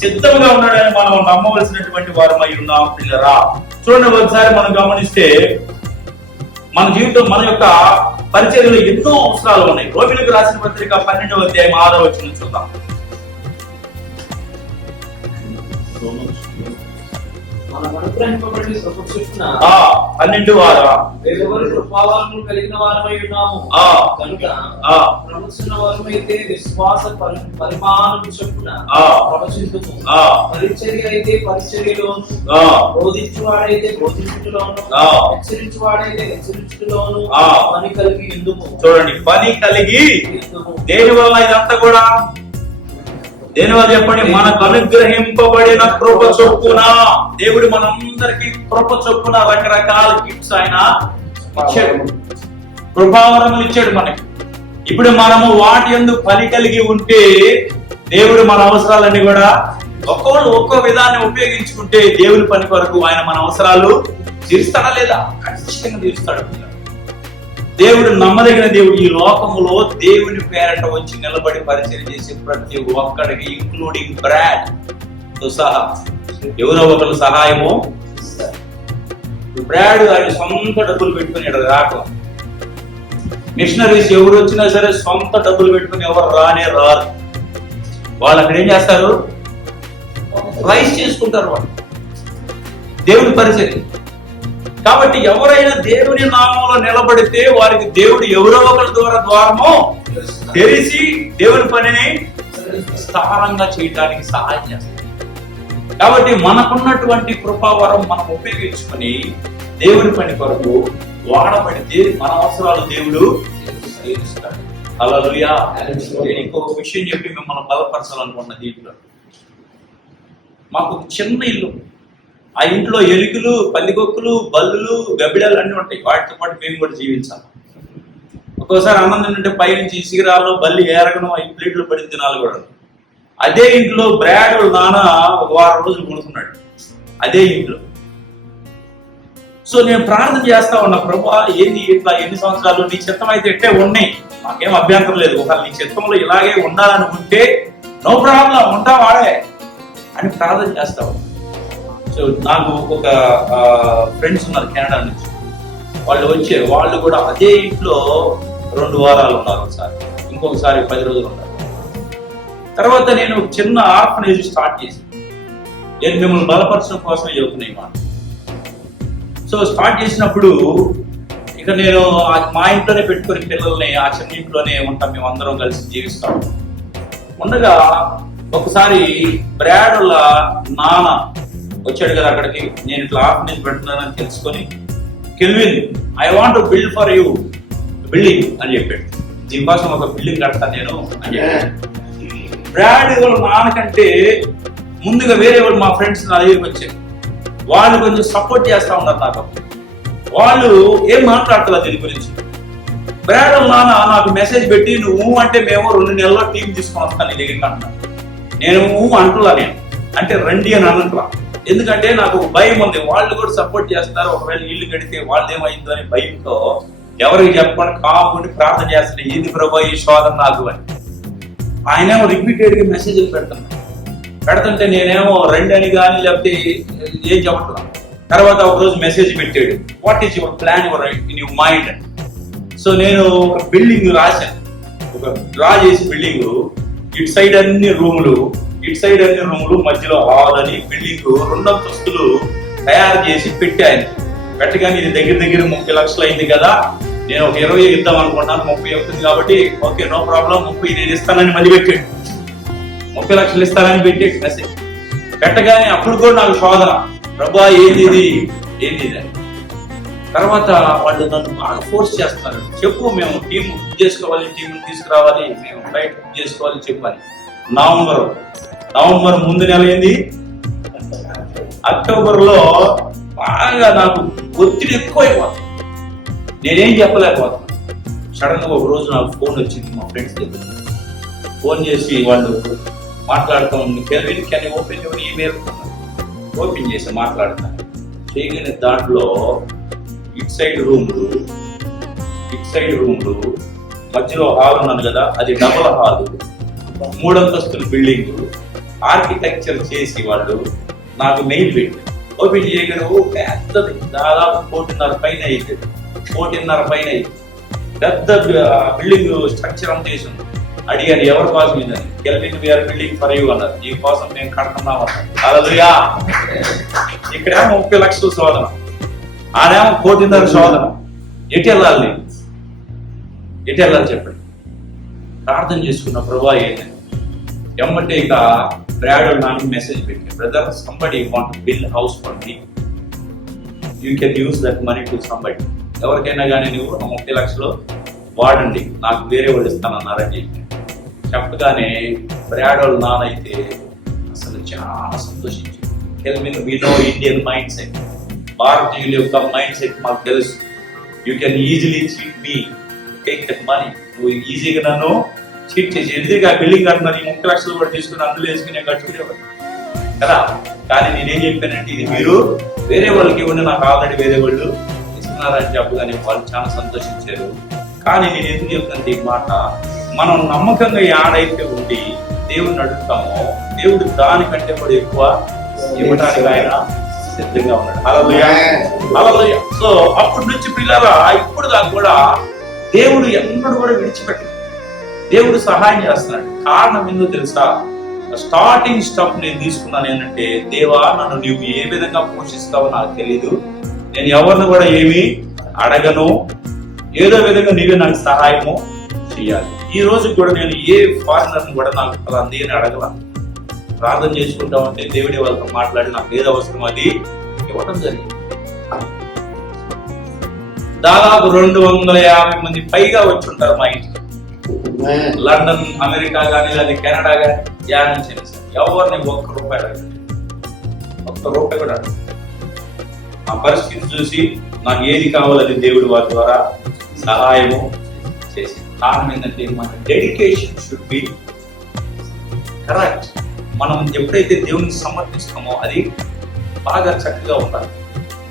సిద్ధంగా ఉన్నాడని మనం నమ్మవలసినటువంటి వారమై ఉన్నాం పిల్లరా. చూడండి, ఒకసారి మనం గమనిస్తే మన జీవితం, మన యొక్క పరిచర్యలో ఎన్నో అవసరాలు ఉన్నాయి. రోమిలకు రాసిన పత్రిక 12వ అధ్యాయం 6వ వచనం చూద్దాం. మనం అనుగ్రహింపబడి కృప చొప్పున 12:6 వేరెవరి కృపావరములు కలిగిన వారమై ఉన్నాము కనుక ప్రవచించిన వారమైతే విశ్వాస పరిమాణం చొప్పున ప్రవచించుము, పరిచర్య అయితే పరిచర్యలోను, బోధించువాడైతే బోధించుటలోను, హెచ్చరించువాడైతే హెచ్చరించుటలోను పని కలిగి ఎందుము. చూడండి, పని కలిగి దేని వల్ల ఇదంతా కూడా దేనివల్ల చెప్పండి? మనకు అనుగ్రహింపబడిన కృప చొప్పున. దేవుడు మనందరికి కృప చొప్పున రకరకాల గిఫ్ట్స్ ఆయన ఇచ్చాడు, కృపావరములు ఇచ్చాడు మనకి. ఇప్పుడు మనము వాటి యందు పని కలిగి ఉంటే దేవుడు మన అవసరాలన్నీ కూడా ఒక్కో విధాన్ని ఉపయోగించుకుంటే దేవుని పని కొరకు ఆయన మన అవసరాలు తీరుస్తాడా లేదా? ఖచ్చితంగా తీరుస్తాడు. దేవుడు నమ్మదగిన దేవుడు. ఈ లోకములో దేవుని పేరట వచ్చి నిలబడి పరిచయం చేసే ప్రతి ఒక్కడికి, ఇంక్లూడింగ్ బ్రాడ్ తో సహా, ఎవరో ఒకరు సహాయము. బ్రాడ్ ఆయన సొంత డబ్బులు పెట్టుకుని రాక, మిషనరీస్ ఎవరు వచ్చినా సరే సొంత డబ్బులు పెట్టుకుని ఎవరు రారు. వాళ్ళు అక్కడ ఏం చేస్తారు? రైస్ చేసుకుంటారు వాళ్ళు దేవుని పరిచయం. కాబట్టి ఎవరైనా దేవుని నామంలో నిలబడితే వారికి దేవుడు ఎవరో ఒకరి ద్వారమో తెరిచి దేవుని పనిని స్థానంగా చేయడానికి సహాయం చేస్తాడు. కాబట్టి మనకున్నటువంటి కృపావరం మనం ఉపయోగించుకొని దేవుని పని కొరకు వాడబడితే మన అవసరాలు దేవుడు తీరుస్తాడు. హల్లెలూయా. నేను ఇంకొక విషయం చెప్పి మిమ్మల్ని బలపరచాలనుకున్న దీంట్లో, మాకు చిన్న ఇల్లు, ఆ ఇంట్లో ఎలుకలు, పందికొక్కులు, బల్లులు, గబ్బిడాలు అన్నీ ఉంటాయి. వాటితో పాటు మేము కూడా జీవించాలి. ఒక్కోసారి ఆనందం అంటే పైనుంచి ఇసిగిరాలు, బల్లి ఏరగడం, 5 ప్లేట్లు పడిన దినాలు కూడా. అదే ఇంట్లో బ్రాడ్ నాన్న ఒక వారం రోజులు కొనుక్కున్నాడు అదే ఇంట్లో. సో నేను ప్రార్థన చేస్తా ఉన్నా, ప్రభువా ఏంది ఇట్లా ఎన్ని సంవత్సరాలు నీ చిత్తం అయితే ఎట్టే ఉన్నాయి, మాకేం అభ్యంతరం లేదు. ఒకవేళ నీ చిత్తంలో ఇలాగే ఉండాలని ఉంటే నో ప్రాబ్లం, ఉంటా వాడే అని ప్రార్థన చేస్తా ఉన్నా. సో నాకు ఒక ఫ్రెండ్స్ ఉన్నారు కెనడా నుంచి, వాళ్ళు వచ్చారు. వాళ్ళు కూడా అదే ఇంట్లో 2 వారాలు ఉన్నారు, ఒకసారి ఇంకొకసారి 10 రోజులు ఉన్నారు. తర్వాత నేను చిన్న ఆర్ఫనేజ్ స్టార్ట్ చేశాను. నేను మిమ్మల్ని బలపరచడం కోసమే చెబుతున్నాయి మాట. సో స్టార్ట్ చేసినప్పుడు ఇక నేను మా ఇంట్లోనే పెట్టుకుని పిల్లల్ని ఆ చిన్న ఇంట్లోనే ఉంటాం, మేము అందరం కలిసి జీవిస్తాం. ఉండగా ఒకసారి బ్రాడ్ వాళ్ళ నాన్న వచ్చాడు కదా అక్కడికి. నేను ఇట్లా ఆర్ఫనేజ్ పెడుతున్నానని తెలుసుకొని, kelvin I want to build for you building అని చెప్పాడు. దీనికోసం ఒక బిల్డింగ్ కడతాను నేను అని చెప్పాడు. బ్రాడ్ వాళ్ళ నాన్నకంటే ముందుగా వేరే వాళ్ళు మా ఫ్రెండ్స్ నా దగ్గరికి వచ్చారు. వాళ్ళు కొంచెం సపోర్ట్ చేస్తా ఉన్నారు నాకు. వాళ్ళు ఏం మాట్లాడతారు దీని గురించి. బ్రాడ్ వాళ్ళ నాన్న నాకు మెసేజ్ పెట్టి, నువ్వు అంటే మేము 2 నెలల్లో టీం తీసుకొని వస్తాను నీ దగ్గరికి అంటున్నాను. నేను అంటున్నా, నేను అంటే రండి అని అనట్లా. ఎందుకంటే నాకు భయం ఉంది, వాళ్ళు కూడా సపోర్ట్ చేస్తారు. ఒకవేళ ఇల్లు కడితే వాళ్ళు ఏమైందో అని భయంతో ఎవరికి చెప్పకుండా కాముని ప్రార్థన చేస్తాను, ఏంది ప్రభు ఈ శోధన నాకు అని. ఆయనేమో రిపీటెడ్ గా మెసేజ్లు పెడుతుంటే నేనేమో రండి అని కానీ లేకపోతే ఏం చెప్పట్లా. తర్వాత ఒక రోజు మెసేజ్ పెట్టాడు, what is your plan in your mind. So నేను ఒక బిల్డింగ్ రాశాను, ఒక డ్రా చేసి బిల్డింగ్, ఇటు సైడ్ అన్ని రూములు, ఇటు సైడ్ అన్ని రూములు, మధ్యలో హాల్ అని బిల్డింగ్ 2 అంతస్తులు తయారు చేసి పెట్టాను. పెట్టగానే ఇది దగ్గర 30 లక్షలు అయింది కదా, నేను ఒక 20 ఇద్దాం అనుకున్నాను, 30 అవుతుంది కాబట్టి ఓకే నో ప్రాబ్లం 30 నేను ఇస్తానని మళ్ళీ పెట్టాడు. 30 లక్షలు ఇస్తానని పెట్టాడు మెసేజ్. పెట్టగానే అప్పుడు కూడా నాకు శోధన, ప్రభా ఏంది ఇది అని. తర్వాత వాళ్ళు నన్ను బాగా ఫోర్స్ చేస్తున్నారు, చెప్పు మేము టీం బుక్ చేసుకోవాలి, టీంని తీసుకురావాలి, మేము బయట బుక్ చేసుకోవాలి చెప్పాలి. నవంబర్ ముందు నెల ఏంది, అక్టోబర్ లో బాగా నాకు ఒత్తిడి ఎక్కువైపోతుంది, నేనేం చెప్పలేకపోతాను. సడన్ గా ఒక రోజు నాకు ఫోన్ వచ్చింది మా ఫ్రెండ్స్ దగ్గర. ఫోన్ చేసి వాళ్ళు మాట్లాడుతూ ఉంది, kelvin can you open your email. Open చేసి మాట్లాడుతాను. చేయగానే దాంట్లో ఇటు సైడ్ రూములు, సైడ్ రూమ్లు, మధ్యలో హాల్ ఉన్నాను కదా, అది డబుల్ హాల్, 3 అంతస్తుల బిల్డింగ్. ఆర్కిటెక్చర్ చేసి వాళ్ళు నాకు మెయిల్ పెట్టి ఓపెన్ చేయగలరు. పెద్దది, దాదాపు 1.5 పైన అయింది, 1.5 పైన అయింది. పెద్ద బిల్డింగ్ స్ట్రక్చర్ అంతా వేసి ఉంది. అడిగారు ఎవరి కోసం ఇదని. Kelvin we're building for you అన్నారు. ఈ కోసం మేము కడుతున్నాం అన్నారు. హల్లెలూయా. ఇక్కడేమో 30 లక్షల శోధన, ఆడేమో 1.5 శోధన. ఎటు వెళ్ళాలి చెప్పండి. ప్రార్థన చేసుకున్న ప్రభా ఏంటంటే ఎమ్మటే ఇక బ్రాడ్ నాకు మెసేజ్ పెట్టాను, brother somebody want build house for me, you can use that money to somebody. ఎవరికైనా కానీ నువ్వు 30 లక్షలు వాడండి, నాకు వేరే వాళ్ళు ఇస్తానన్నారని చెప్పగానే బ్రాడ్ వాళ్ళ నానైతే అసలు చాలా సంతోషించి, we know Indian mindset, భారతీయుల యొక్క మైండ్ సెట్ మాకు తెలుసు. You can easily cheat me, take that money. నువ్వు ఈజీగా నన్ను చీట్ చేసి ఎందుకు ఆ బిల్డింగ్ కట్టుకున్నాను, ఈ 30 లక్షలు కూడా తీసుకుని అందులో వేసుకుని నేను కట్టుకునేవాడు కదా. కానీ నేనేం చెప్పానంటే ఇది మీరు వేరే వాళ్ళకి ఇవ్వండి, నాకు ఆల్రెడీ వేరే వాళ్ళు ఇస్తున్నారని చెప్పగానే వాళ్ళు చాలా సంతోషించారు. కానీ నేను ఎందుకు చెప్తాను ఈ మాట, మనం నమ్మకంగా ఆడైతే ఉండి దేవుడిని అడుగుతామో దేవుడు దానికంటే కూడా ఎక్కువ ఇవ్వడానికి ఆయన సిద్ధంగా ఉన్నాడు. హల్లెలూయా. సో అప్పటి నుంచి పిల్లరా ఇప్పుడు దాకా కూడా దేవుడు ఎన్నడూ కూడా విడిచిపెట్టలేదు, దేవుడు సహాయం చేస్తున్నాడు. కారణం ఏందో తెలుసా, స్టార్టింగ్ స్టెప్ నేను తీసుకున్నాను ఏంటంటే, దేవా నన్ను నువ్వు ఏ విధంగా పోషిస్తావో నాకు తెలీదు, నేను ఎవరిని కూడా ఏమీ అడగను, ఏదో విధంగా నీవే నాకు సహాయము చేయాలి. ఈ రోజు కూడా నేను ఏ ఫారినర్ని కూడా నాకు అలా అందేని అడగల, ప్రార్థన చేసుకుంటామంటే దేవుడి వాళ్ళతో మాట్లాడి నాకు ఏది అవసరం అది ఇవ్వడం జరిగింది. దాదాపు 250 మంది పైగా వచ్చి ఉంటారు మా ఇంటికి. లండన్, అమెరికా కానీ లేదా కెనడా కానీ ధ్యానం చేసి ఎవరిని ₹1 అడగండి, ₹1 కూడా అడగండి. ఆ పరిస్థితి చూసి నాకు ఏది కావాలని దేవుడి వారి ద్వారా సహాయము చేసి. కారణం ఏంటంటే మన డెడికేషన్ షుడ్ బి కరెక్ట్. మనం ఎప్పుడైతే దేవునికి సమర్పిస్తామో అది బాగా చక్కగా ఉండాలి,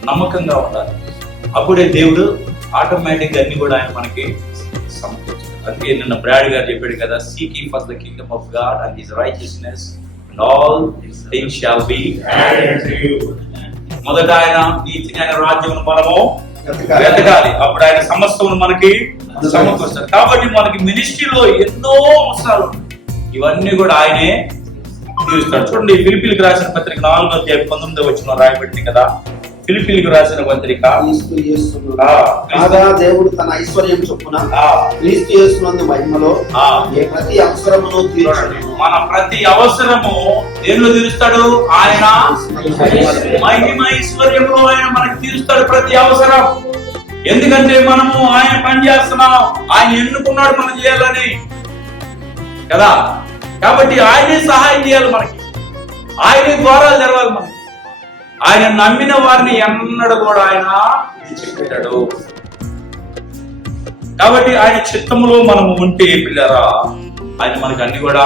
నమ్మకంగా ఉండాలి. అప్పుడే దేవుడు ఆటోమేటిక్ గా అన్ని కూడా ఆయన మనకి సమకూర్చాడు. అందుకే నిన్న బ్రాడ్ గారు చెప్పాడు కదా, seeking for the Kingdom of God and his righteousness and all things shall be added to you. మొదట ఆయన నీతిని, ఆయన రాజ్యమును మనము వెతకాలి, అప్పుడు ఆయన సమస్తమును మనకి సమకూర్చాడు. కాబట్టి మనకి మినిస్ట్రీలో ఎన్నో అవసరాలు ఇవన్నీ కూడా ఆయనే తీరుస్తాడు. చూడండి, ఫిలిప్పీలకు రాసిన పత్రిక 4:19 రాయబడింది కదా. ఫిలిప్పీలకు రాసిన పత్రిక, దేవుడు తన ఐశ్వర్యం చొప్పున క్రీస్తు యేసునందు మహిమలో ప్రతి అవసరమును తీర్చును. మన ప్రతి అవసరము దేనిలో తీరుస్తాడు? ఆయన మహిమ ఐశ్వర్యంలో ఆయన మనకు తీరుస్తాడు ప్రతి అవసరం. ఎందుకంటే మనము ఆయన పని చేస్తున్నాం, ఆయన ఎన్నుకున్నాడు మనం చేయాలని కదా. కాబట్టి ఆయనే సహాయం చేయాలి మనకి, ఆయనే ద్వారాలు తెరవాలి మనకి. ఆయన నమ్మిన వారిని ఎన్నడూ కూడా ఆయన విడిచిపెట్టాడు. కాబట్టి ఆయన చిత్తములో మనము ఉంటే పిల్లరా, ఆయన మనకి అన్ని కూడా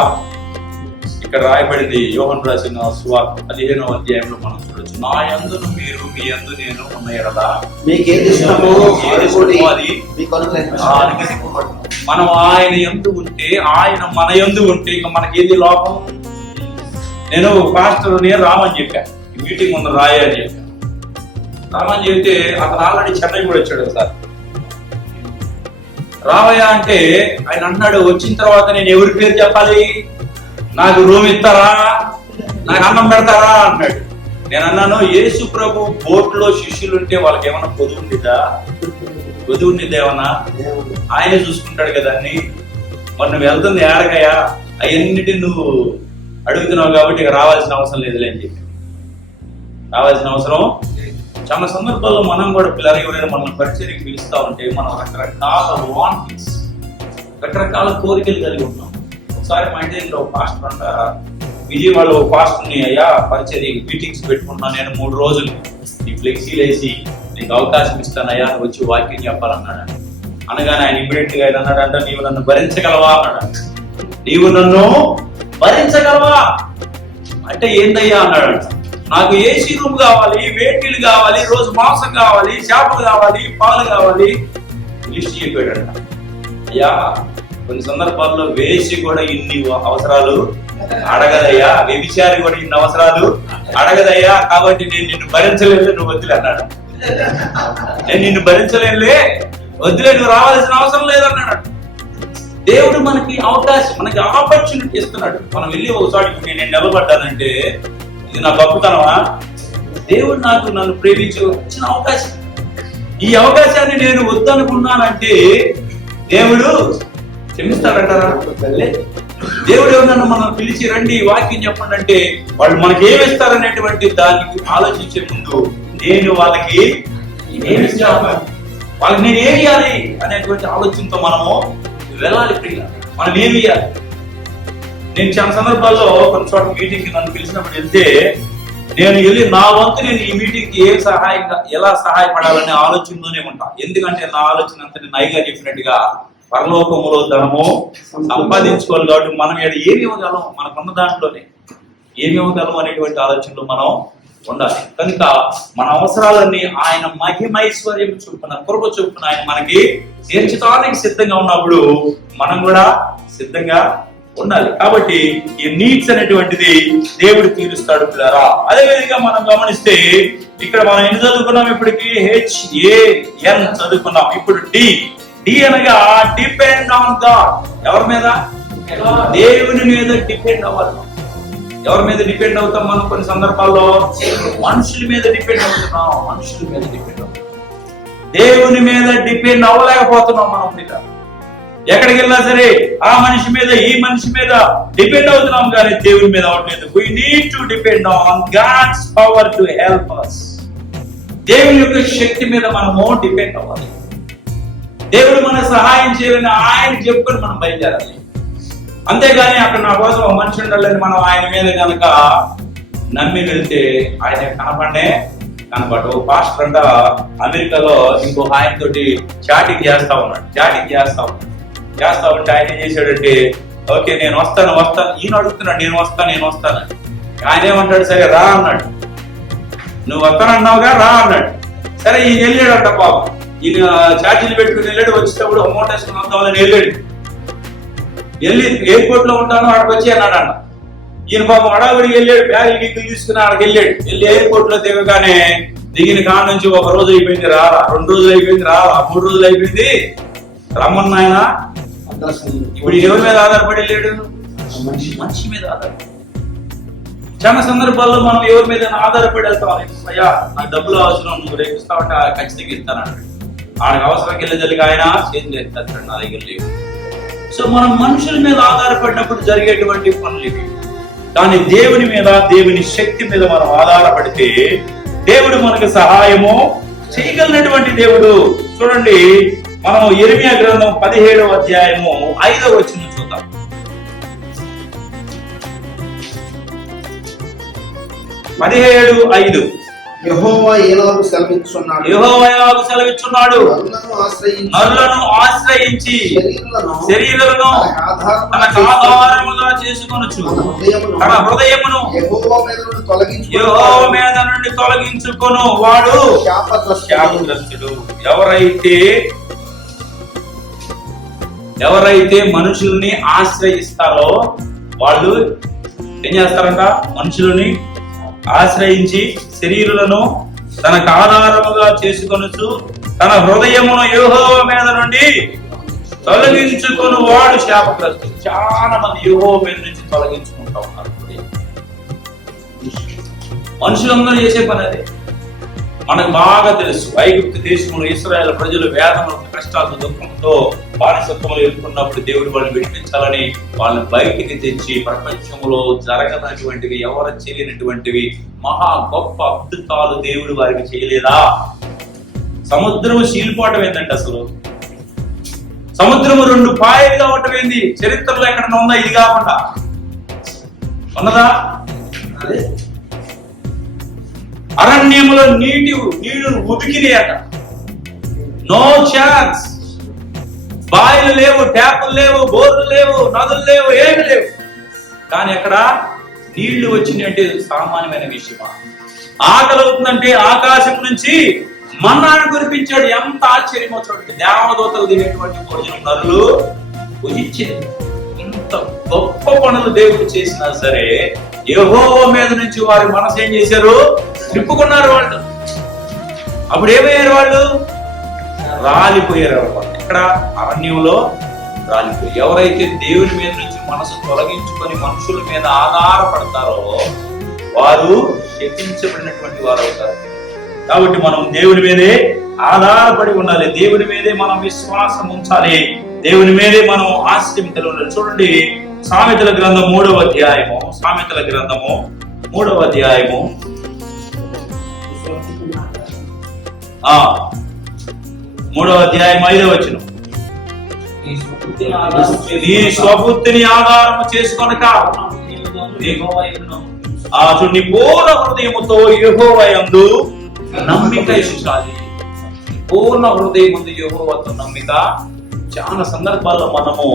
ఇక్కడ రాయబడింది. యోహాను రాసిన సువార్త 15వ అధ్యాయంలో మనం చూడొచ్చు, నా యందును మీరు, మీ యందు నేను ఉన్న ఎడల అది మనం ఆయన యందు ఉంటే, ఆయన మన యందు ఉంటే ఇక మనకేది లోపం. నేను పాస్టర్ రామని చెప్పాను, ఈ మీటింగ్ ముందు రాయ అని చెప్పాను. రామని చెప్తే అతను ఆల్రెడీ చెన్నై కూడా వచ్చాడు సార్. రావయ్య అంటే ఆయన అన్నాడు, వచ్చిన తర్వాత నేను ఎవరి పేరు చెప్పాలి, నాకు రూమ్ ఇస్తారా, నాకు అన్నం పెడతారా అన్నాడు. నేను అన్నాను, యేసు ప్రభు బోట్లో శిష్యులు ఉంటే వాళ్ళకి ఏమన్నా పొదువు ఉండిద్దా? పొదువు ఉండిద్దా ఏమన్నా? ఆయనే చూసుకుంటాడు కదా అన్ని. మరి నువ్వు వెళ్తుంది ఏడకయ్యా, అవన్నిటిని నువ్వు అడుగుతున్నావు కాబట్టి ఇక రావాల్సిన అవసరం లేదులే అని చెప్పి. రావాల్సిన అవసరం చాలా సందర్భాల్లో మనం కూడా పిల్లలు ఎవరైనా మనల్ని పరిచర్యకి పిలుస్తా ఉంటే మనం రకరకాల వాంటింగ్స్, రకరకాల కోరికలు కలిగి ఉన్నాం. ఒకసారి మా ఇంటి దగ్గర ఒక పాస్టర్ అంట, విజయవాడలో పాస్టర్ని, అయ్యా పరిచర్య మీటింగ్స్ పెట్టుకుంటున్నా నేను 3 రోజులు, ఈ ఫ్లెక్సీలు వేసి నీకు అవకాశం ఇస్తానయ్యా, వచ్చి వాక్యం చెప్పాలన్నాడు. అనగానే ఆయన ఇమ్మీడియట్ గా ఆయన అన్నాడంట, నీవు నన్ను భరించగలవా అన్నాడు. నీవు నన్ను భరించగలవా అంటే ఏందయ్యా అన్నాడు. నాకు ఏసీ రూమ్ కావాలి, వేటీలు కావాలి, రోజు మాంసం కావాలి, చేపలు కావాలి, పాలు కావాలి, లిస్ట్ చెప్పాడంట. అయ్యా కొన్ని సందర్భాల్లో వేసి కూడా ఇన్ని అవసరాలు అడగదయ్యా, వ్యభిచారి కూడా ఇన్ని అవసరాలు అడగదయ్యా, కాబట్టి నేను నిన్ను భరించలేదు, నువ్వు వద్దులే అన్నాడు. నేను నిన్ను భరించలేనులే, వద్దులే, నువ్వు రావాల్సిన అవసరం లేదన్నాడు. దేవుడు మనకి అవకాశం, మనకి ఆపర్చునిటీ ఇస్తున్నాడు. మనం వెళ్ళి ఒకసారి నేను నిలబడ్డానంటే ఇది నా గొప్పతనమా? దేవుడు నన్ను ప్రేమించి వచ్చిన అవకాశం. ఈ అవకాశాన్ని నేను వద్దనుకున్నానంటే దేవుడు క్షమిస్తాడంటారా? దేవుడు ఎవరన్నా మనం పిలిచి రండి వాక్యం చెప్పండి అంటే వాళ్ళు మనకి ఏమిస్తారనేటువంటి దానికి ఆలోచించే ముందు నేను వాళ్ళకి ఏమి ఇస్తాను, వాళ్ళకి నేను ఏమి ఇవ్వాలి అనేటువంటి ఆలోచనతో మనము వెళ్ళాలి. ప్రియ, మనం ఏమి ఇవ్వాలి? నేను చాలా సందర్భాల్లో కొన్ని చోట్ల మీటింగ్ నన్ను పిలిచినప్పుడు వెళ్తే నేను వెళ్ళి నా వంతు నేను ఈ మీటింగ్ కి ఎలా సహాయపడాలనే ఆలోచనలోనే ఉంటా. ఎందుకంటే నా ఆలోచన అంతా నేను నైగా చెప్పినట్టుగా పరలోకములో ధనము సంపాదించుకోవాలి. కాబట్టి మనం ఏమి ఇవ్వగలం, మనకున్న దాంట్లోనే ఏమి ఇవ్వగలం అనేటువంటి ఆలోచనలో మనం ఉండాలి. కనుక మన అవసరాలన్నీ ఆయన మహిమైశ్వర్యం చొప్పున, కృప చొప్పున ఆయన మనకి తీర్చడానికి సిద్ధంగా ఉన్నప్పుడు మనం కూడా సిద్ధంగా ఉండాలి. కాబట్టి ఈ నీడ్స్ అనేటువంటిది దేవుడు తీరుస్తాడు పిల్లరా. అదే విధంగా మనం గమనిస్తే ఇక్కడ మనం ఎన్ని చదువుకున్నాం? ఇప్పటికి HAN చదువుకున్నాం. ఇప్పుడు D అనగా డిపెండ్ ఆన్ గాడ్. ఎవరి మీద? దేవుని మీద డిపెండ్ అవ్వాలి. ఎవరి మీద డిపెండ్ అవుతాం మనం? కొన్ని సందర్భాల్లో మనుషుల మీద డిపెండ్ అవుతున్నాం. మనుషుల మీద డిపెండ్ అవుతాం, దేవుని మీద డిపెండ్ అవ్వలేకపోతున్నాం. మనం మీద ఎక్కడికి వెళ్ళినా సరే ఆ మనిషి మీద ఈ మనిషి మీద డిపెండ్ అవుతున్నాం, కానీ దేవుని మీద అవ్వట్లేదు. We need to depend on God's power to help us. దేవుని యొక్క శక్తి మీద మనము డిపెండ్ అవ్వాలి. దేవుడు మన సహాయం చేయాలని ఆయన చెప్పుకొని మనం బయలుదేరాలి. అంతేగాని అక్కడ నా కోసం ఒక మనిషి ఉండాలని మనం ఆయన మీద కనుక నమ్మి వెళ్తే ఆయన కనపడు. పాస్టర్ అంట అమెరికాలో ఇంకో ఆయన తోటి చాటింగ్ చేస్తా ఉన్నాడు. చేస్తా ఉంటే ఆయన ఏం చేశాడంటే, ఓకే నేను వస్తాను. ఈయన అడుగుతున్నాడు, నేను వస్తాను. ఆయన ఏమంటాడు, సరే రా అన్నాడు. నువ్వు వస్తానన్నావుగా, రా అన్నాడు. సరే ఈయన వెళ్ళాడంట. పాపం ఈయన చార్జీలు పెట్టుకుని వెళ్ళాడు. వచ్చేటప్పుడు అమౌంట్ వేసుకుని వద్దామని వెళ్ళి ఎయిర్పోర్ట్ లో ఉంటాను అక్కడికి వచ్చి అన్నాడు అన్న. ఈయన పాపం అడావిడికి వెళ్ళాడు, బ్యాగులు గిగ్గులు తీసుకుని అక్కడికి వెళ్ళి ఎయిర్పోర్ట్ లో దిగగానే దిగిన కాడ నుంచి 1 రోజు అయిపోయింది రాలా, 2 రోజులు అయిపోయింది రాలా, 3 రోజులు అయిపోయింది రమ్మన్న ఆయన. ఇప్పుడు ఎవరి మీద ఆధారపడి వెళ్ళాడు? మనిషి మీద ఆధారపడి. చాలా సందర్భాల్లో మనం ఎవరి మీద ఆధారపడి వెళ్తాం. అయ్యా నాకు డబ్బులు అవసరం, నువ్వు రేపు ఇస్తావంటే ఖచ్చితంగా ఇస్తానంటాడు. ఆయనకు అవసరం వెళ్ళేదానికి ఆయన చేతులు ఎత్తాడు, నా దగ్గర లేవు. సో మనం మనుషుల మీద ఆధారపడినప్పుడు జరిగేటువంటి పనులు ఇవి. కానీ దేవుని మీద, దేవుని శక్తి మీద మనం ఆధారపడితే దేవుడు మనకు సహాయము చేయగలిగినటువంటి దేవుడు. చూడండి, మనం యెరెమీయా గ్రంథం 17వ అధ్యాయము 5వ వచనం చూద్దాం. యెహోవా ఎలాగూ సెలవిస్తున్నాడు, నరులను ఆశ్రయించి శరీరులను తనకు ఆధారముగా చేసుకొనుచు తన హృదయమును యెహోవా మీద నుండి తొలగించుకొను వాడు శాపగ్రస్తుడు. ఎవరైతే మనుషుల్ని ఆశ్రయిస్తారో వాళ్ళు ఏం చేస్తారంట? మనుషులని ఆశ్రయించి శరీరులను తనకు ఆధారముగా చేసుకొనుచు తన హృదయమును యెహోవా మీద నుండి తొలగించుకొని వాడు శాపగ్రస్తుడు. చాలా మంది యెహోవా మీద నుంచి తొలగించుకుంటా ఉన్నారు. మనుషులందరూ చేసే పని అదే. మనకు బాగా తెలుసు, ఐగుప్తు దేశంలో ఇశ్రాయేలు ప్రజలు వేదనలతో, కష్టాలతో, దుఃఖంతో, బానిసత్వంలో ఎదుర్కొన్నప్పుడు దేవుడు వాళ్ళని విడిపించాలని వాళ్ళని బయటికి తెచ్చి ప్రపంచంలో జరగనటువంటివి, ఎవరు చేయలేనటువంటివి మహా గొప్ప అద్భుతాలు దేవుడు వారికి చేయలేదా? సముద్రము చీలిపోవటం ఏంటంటే, అసలు సముద్రము 2 పాయలుగా అవటం ఏంది? చరిత్రలో ఎక్కడ ఉందా ఇది కాకుండా? ఉన్నదా? అదే అరణ్యములో నీళ్లు ఉబికినాయట. No chance. బాయిలు లేవు, ట్యాపులు లేవు, బోర్లు లేవు, నదులు లేవు, ఏమి లేవు. కానీ అక్కడ నీళ్లు వచ్చినాయంటే సామాన్యమైన విషయమా? ఆకలి అవుతుందంటే ఆకాశం నుంచి మన్నాను కురిపించాడు. ఎంత ఆశ్చర్యమో చూడండి. దేవదూతలు తినేటువంటి భోజనం నరులు భుజించింది. ఇంత గొప్ప పనులు దేవుడు చేసినా సరే యెహోవా మీద నుంచి వారి మనసు ఏం చేశారు? తిప్పుకున్నారు వాళ్ళు. అప్పుడు ఏమయ్యారు వాళ్ళు? రాలిపోయారు. ఇక్కడ అరణ్యంలో రాలిపోయి, ఎవరైతే దేవుని మీద నుంచి మనసు తొలగించుకొని మనుషుల మీద ఆధారపడతారో వారు శపించబడినటువంటి వారు అవుతారు. కాబట్టి మనం దేవుని మీదే ఆధారపడి ఉండాలి. దేవుని మీదే మనం విశ్వాసం ఉంచాలి. దేవుని మీదే మనం ఆశ్రయం కలిగి ఉండాలి. చూడండి, సామెతల గ్రంథం 3వ అధ్యాయము. సామెతల గ్రంథము 3వ అధ్యాయము 3వ అధ్యాయం 5వ వచనం. నీ స్వబుద్ధిని ఆధారము చేసుకొనక నీ పూర్ణ హృదయముతో యెహోవా యందు నమ్మిక ఉంచాలి. పూర్ణ హృదయముతో యెహోవాతో నమ్మిక. చాలా సందర్భాల్లో మనము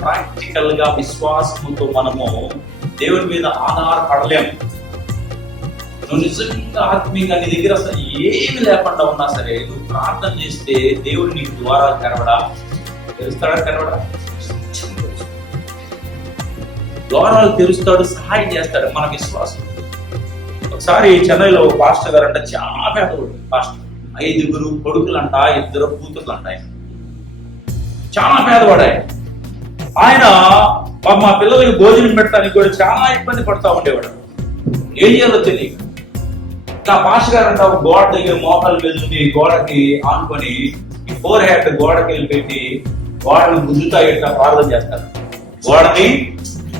ప్రాక్టికల్ గా విశ్వాసముతో మనము దేవుని మీద ఆధారపడలేము. నువ్వు నిజంగా ఆత్మీయంగా నీ దగ్గర అసలు ఏమి లేకుండా ఉన్నా సరే నువ్వు ప్రార్థన చేస్తే దేవుడు నీకు ద్వారా తెరవడా? తెరుస్తాడా? ద్వారాలు తెరుస్తాడు, సహాయం చేస్తాడు. మన విశ్వాసం. ఒకసారి చెన్నైలో పాస్టర్ గారు అంట, చాలా పేదవాడు పాస్టర్. 5 కొడుకులంట, 2 కూతుర్లు అంట. ఆయన చాలా పేదవాడు. ఆయన మా పిల్లలకి భోజనం పెట్టడానికి కూడా చాలా ఇబ్బంది పడతా ఉండేవాడు. ఏం చేయాలో తెలియక ఇంకా పాస్టర్ గారు అంట గోడ దగ్గర మోకాల మీద ఉంది, గోడకి ఆనుకొని ఈ 4 హ్యాట్ గోడకి వెళ్ళి పెట్టి గోడని గుద్దుతా ఇట్లా ప్రార్థన చేస్తారు. గోడని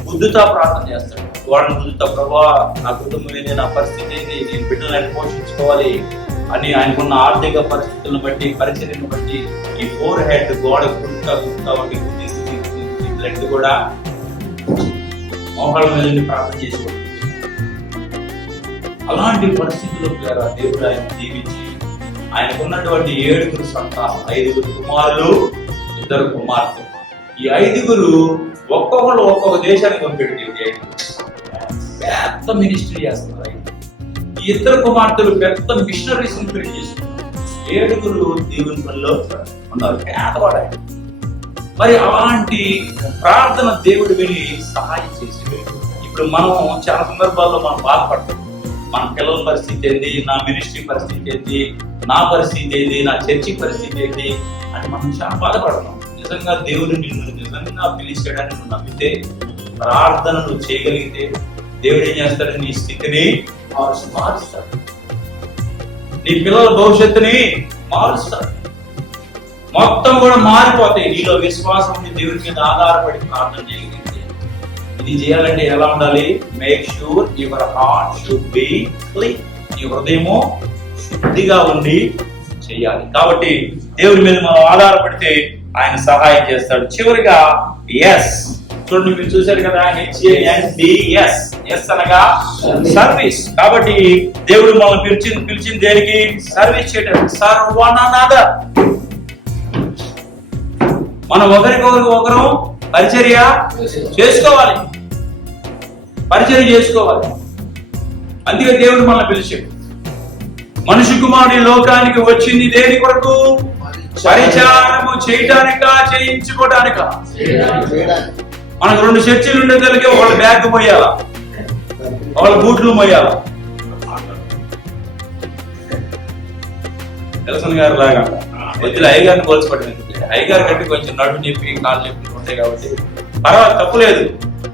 గుద్దుతా ప్రార్థన చేస్తాడు. గోడని గుద్దుతా, ప్రభా నా కుటుంబం ఏంటి, నా పరిస్థితి ఏంటి, నేను బిడ్డలను పోషించుకోవాలి అని ఆయనకున్న ఆర్థిక పరిస్థితులను బట్టి, పరిచర్యను బట్టి ఈ 4 హ్యాట్ గోడ గుద్దుతా ఉండి బ్లడ్ కూడా మోకాళ్ళ మీద ప్రార్థన చేసుకోవాలి. అలాంటి పరిస్థితుల్లో దేవుడు ఆయన జీవించి ఆయనకున్నటువంటి 7 సంతానం, 5 కుమారులు, 2 కుమార్తెలు. ఈ 5 ఒక్కొక్కరు ఒక్కొక్క దేశానికి పంపాడు దేవుడు. పెద్ద మినిస్ట్రీ చేస్తున్నారు. ఈ 2 కుమార్తెలు పెద్ద మిషనరీస్ క్రియేట్ చేస్తున్నారు. 7 దేవుని పనిలో ఉన్నారు. పేదవాడు ఆయన. మరి అలాంటి ప్రార్థన దేవుడు విని సహాయం చేసి, ఇప్పుడు మనం చాలా సందర్భాల్లో మనం బాధపడతాం. మన పిల్లల పరిస్థితి ఏంటి, నా మినిస్ట్రీ పరిస్థితి ఏంటి, నా పరిస్థితి ఏంటి, నా చర్చి పరిస్థితి ఏంటి అని మనం చాలా బాధపడతాం. నిజంగా దేవుడు నిన్ను నిజంగా పిలిచాడని నువ్వు నమ్మితే, ప్రార్థన నువ్వు చేయగలిగితే దేవుడు ఏం చేస్తాడు? నీ స్థితిని మారుస్తాడు. నీ పిల్లల భవిష్యత్తుని మారుస్తాడు. మొత్తం కూడా మారిపోతాయి. నీలో విశ్వాసం ఉండి దేవుడి మీద ఆధారపడి ప్రార్థన చేయగలిగితే. ఇది చేయాలంటే ఎలా ఉండాలి? Make sure your heart should be clean. నీ హృదయము శుద్ధిగా ఉండి చెయ్యాలి. కాబట్టి దేవుడి మీద మనం ఆధారపడితే ఆయన సహాయం చేస్తాడు. చివరిగా ఎస్. చూడండి, మీరు చూశారు కదా, HANDS. ఎస్ అనగా సర్వీస్. కాబట్టి దేవుడు మనం పిలిచింది దేనికి? సర్వీస్ చేయడం. Serve one another. మనం ఒకరు పరిచర్య చేసుకోవాలి. పరిచర్య చేసుకోవాలి. అందుకే దేవుడు మనల్ని పిలిచాడు. మనిషి కుమారుడి లోకానికి వచ్చింది దేని కొరకు? పరిచారము చేయటానికా, చేయించుకోవటానికా? మనకు 2 చర్చిలు ఉండేదానికి ఒకళ్ళ బ్యాగ్ మోయాలా, ఒకళ్ళ బూట్లు మోయాలా. ఎలసన్ గారు లాగా వద్దులు అయ్యగారిని పోల్చిపడింది. అయ్యగారి కంటే కొంచెం నడు నొప్పి, కాళ్ళు నొప్పి ఉంటాయి కాబట్టి పర్వాలేదు, తప్పులేదు.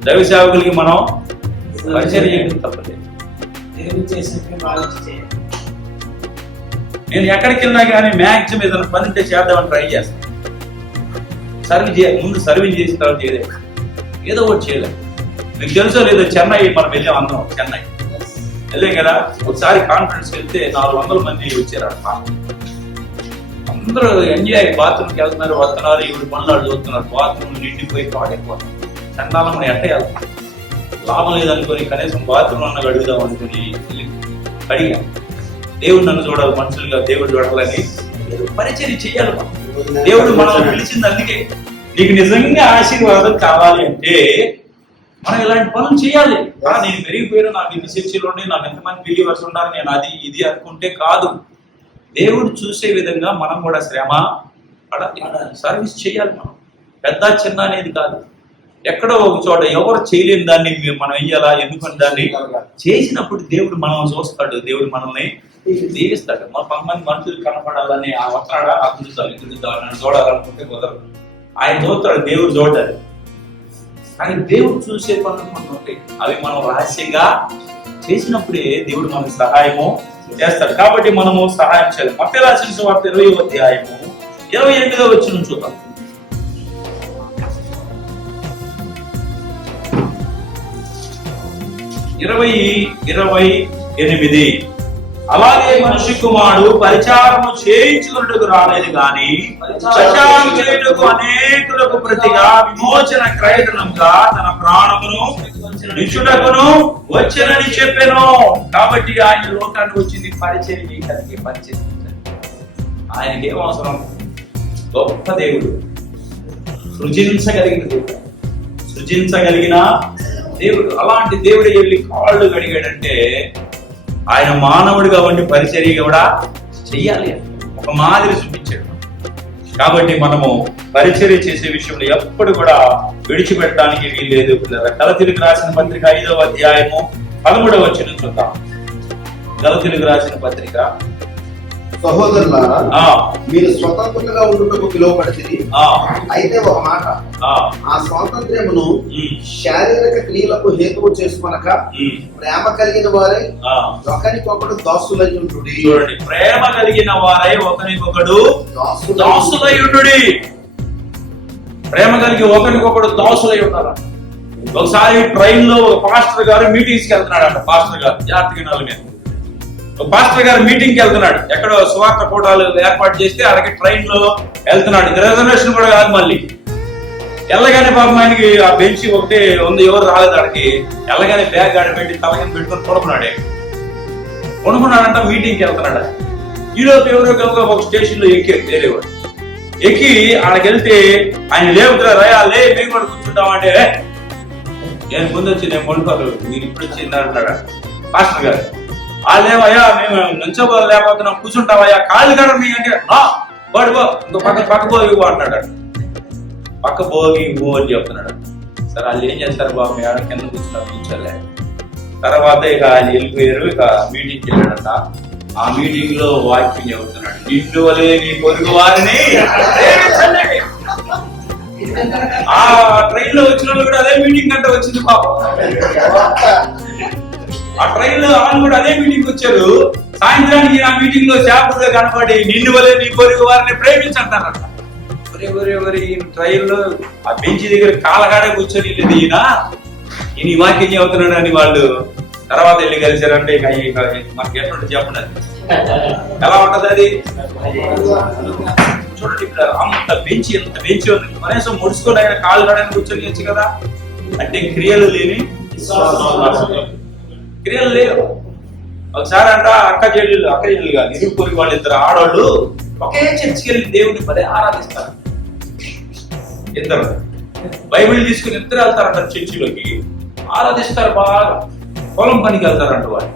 దైవ సేవకులకి మనం పరిచర్య చేయడం తప్పలేదు. నేను ఎక్కడికి వెళ్ళినా కానీ మ్యాక్సిమం ఏదైనా పని ఉంటే చేద్దామని ట్రై చేస్తాను. ముందు సర్వీస్ చేసిన తర్వాత ఏదో ఒకటి చేయలేదు. మీకు తెలుసో లేదో, చెన్నై మనం వెళ్ళాం అందరం. చెన్నై వెళ్ళాం కదా, ఒకసారి కాన్ఫరెన్స్ వెళ్తే 400 మంది వచ్చారు. అందరూ ఎంజాయ్, బాత్రూమ్కి వెళ్తున్నారు, వస్తున్నారు, ఇవి పనులు చూస్తున్నారు. బాత్రూమ్ నిండిపోయి పాడైపోతాం. చండాలం మనం ఎట్టేయాలి, లాభం లేదనుకొని కనీసం బాత్రూమ్ అన్న అడుగుదాం అనుకుని అడిగా. దేవుడు నన్ను చూడాలి, మనుషులుగా దేవుడు చూడాలని పరిచర్య చేయాలి. దేవుడు మనల్ని పిలిచింది అందుకే. నీకు నిజంగా ఆశీర్వాదం కావాలి అంటే మనం ఇలాంటి పనులు చేయాలి. నేను పెరిగిపోయాను, నాకు ఇన్ని చర్చలు ఉన్నాయి, నాకు ఎంతమంది బిలీవర్స్ ఉన్నారు, నేను అది ఇది అనుకుంటే కాదు. దేవుడు చూసే విధంగా మనం కూడా శ్రమ పడాలి, సర్వీస్ చేయాలి. మనం పెద్ద చిన్న అనేది కాదు. ఎక్కడో ఒక చోట ఎవరు చేయలేని దాన్ని మనం వెయ్యాలా, ఎందుకని దాన్ని చేసినప్పుడు దేవుడు మనం చూస్తాడు, దేవుడు మనల్ని దీవిస్తాడు. మన 10 మంది మనుషులు కనపడాలని ఆ వస్తాడా, నన్ను చూడాలనుకుంటే కుదరదు. ఆయన చూస్తాడు, దేవుడు చూడాలి. కానీ దేవుడు చూసే పనులు మనం ఉంటాయి, అవి మనం రహస్యంగా చేసినప్పుడే దేవుడు మనకు సహాయము చేస్తాడు. కాబట్టి మనము సహాయం చేయాలి. మత్తయి రాసిన సువార్త 20వ అధ్యాయము 28వ వచనం చూద్దాం. 20:28 అలాగే మనిషి కుమారుడు పరిచారము చేయించుకున్నట్టుకు రాలేదు గాని పరిచారం చేయుటకు అనేకులకు ప్రతిగా విమోచన క్రయధనంగా తన ప్రాణమును నిచ్చుటకును వచ్చెనని చెప్పెను. కాబట్టి ఆయన లోకానికి వచ్చింది పరిచయం చేయడానికి, పరిచయం ఆయనకి ఏం అవసరం? గొప్ప దేవుడు, సృజించగలిగిన దేవుడు, సృజించగలిగిన దేవుడు. అలాంటి దేవుడు వెళ్ళి కాళ్ళు కడిగాడంటే ఆయన మానవుడిగా ఉండి పరిచర్య కూడా చెయ్యాలి, ఒక మాదిరి చూపించాడు. కాబట్టి మనము పరిచర్య చేసే విషయంలో ఎప్పుడు కూడా విడిచిపెట్టడానికి వీల్లేదు. గలతీయులకు రాసిన పత్రిక 5వ అధ్యాయము 13వ వచనం చూద్దాం. గలతీయులకు రాసిన పత్రిక. సహోదరులారా, మీరు స్వతంత్రులుగా ఉండుటకు పిలువబడితిరి. అయితే ఒక మాట, ఆ స్వాతంత్ర్యమును శారీరక క్రియలకు హేతువు చేసుకొనక ప్రేమ కలిగిన వారై ఒకరికొకడు దాసులై ఉండుడి. చూడండి, ప్రేమ కలిగిన వారై ఒకరికొకడు దాసులై ఉండుడి. ప్రేమ కలిగి ఒకరికొకడు దాసులై ఉండాలి. ఒకసారి ట్రైన్ లో పాస్టర్ గారు మీటింగ్స్ కి వెళ్తున్నాడు. పాస్టర్ గారు జాతీయ మీద పాస్టర్ గారు మీటింగ్ కి వెళ్తున్నాడు. ఎక్కడో సువార్త కూటాలు ఏర్పాటు చేస్తే అక్కడికి ట్రైన్ లో వెళ్తున్నాడు. రిజర్వేషన్ కూడా కాదు. మళ్ళీ వెళ్ళగానే పాపం ఆయనకి ఆ బెంచ్ ఒకటి ఉంది, ఎవరు రాలేదు అక్కడికి. వెళ్ళగానే బ్యాగ్ గాడి పెట్టి తలకి పెట్టుకొని పడుకున్నాడే. పడుకున్నాడంట, మీటింగ్కి వెళ్తున్నాడు. ఈలోపు ఎవరో గబగబా ఒక స్టేషన్ లో ఎక్కారు వేరేవాడు. ఎక్కి ఆడకి వెళ్తే ఆయన లేవుతారు, రయా లే మేము కూడా కూర్చుంటామంటే నేను ముందు వచ్చి నేను పడుకోరు, మీరు ఇప్పుడు వచ్చింది అంటున్నాడు పాస్టర్ గారు. వాళ్ళేమయ్యా మేము నుంచోబో లేకపోతున్నాం, కూర్చుంటామయ్యా, కాళ్ళు కాడ మీ అంటే పడుకో, ఇంకో పక్క పోగి అంటున్నాడు. పక్క పోగి అని చెప్తున్నాడు. సరే వాళ్ళు ఏం చేస్తారు బాబు, ఆడ కింద కూర్చున్నారు, కూర్చోలే. తర్వాత ఇక ఆయన వెళ్ళిపోయారు. ఇక మీటింగ్కి వెళ్ళాడంట. ఆ మీటింగ్ లో వాక్యం చెబుతున్నాడు, నిన్ను వలే నీ పొరుగు వారిని. ఆ ట్రైన్ లో వచ్చిన వాళ్ళు కూడా అదే మీటింగ్ అంటే వచ్చింది పాపం. ఆ ట్రైన్ లో వాళ్ళు కూడా అదే మీటింగ్ వచ్చారు. సాయంత్రానికి ఆ మీటింగ్ లో చేపలుగా కనపడి నిన్ను వలే నీ పొరుగు వారిని ప్రేమించంటారంట. ట్రైన్ లో ఆ బెంచ్ దగ్గర కాలగాడే కూర్చొని ఈయన ఈ వాక్యం చెబుతున్నాడు అని వాళ్ళు తర్వాత వెళ్ళి కలిసారంటే ఇక మనకి ఎటువంటి చెప్పండి ఎలా ఉంటది అది. చూడండి, ఇక్కడ అంత బెంచ్ ఎంత బెంచ్ ఉంది. కనీసం ముడుచుకొని ఆయన కాళ్ళు కాడని కూర్చొని వచ్చు కదా. అంటే క్రియలు లేని క్రియలు లేవు. ఒకసారి అంట అక్క చెల్లెలు కాదు, ఇరుగు వాళ్ళు ఇద్దరు ఆడవాళ్ళు ఒకే చర్చికి వెళ్ళి దేవుడిని పదే ఆరాధిస్తారు. ఇద్దరు బైబిల్ తీసుకుని ఇద్దరు వెళ్తారంట చర్చిలోకి, ఆరాధిస్తారు. బాగా పొలం పనికి వెళ్తారంట వాళ్ళు.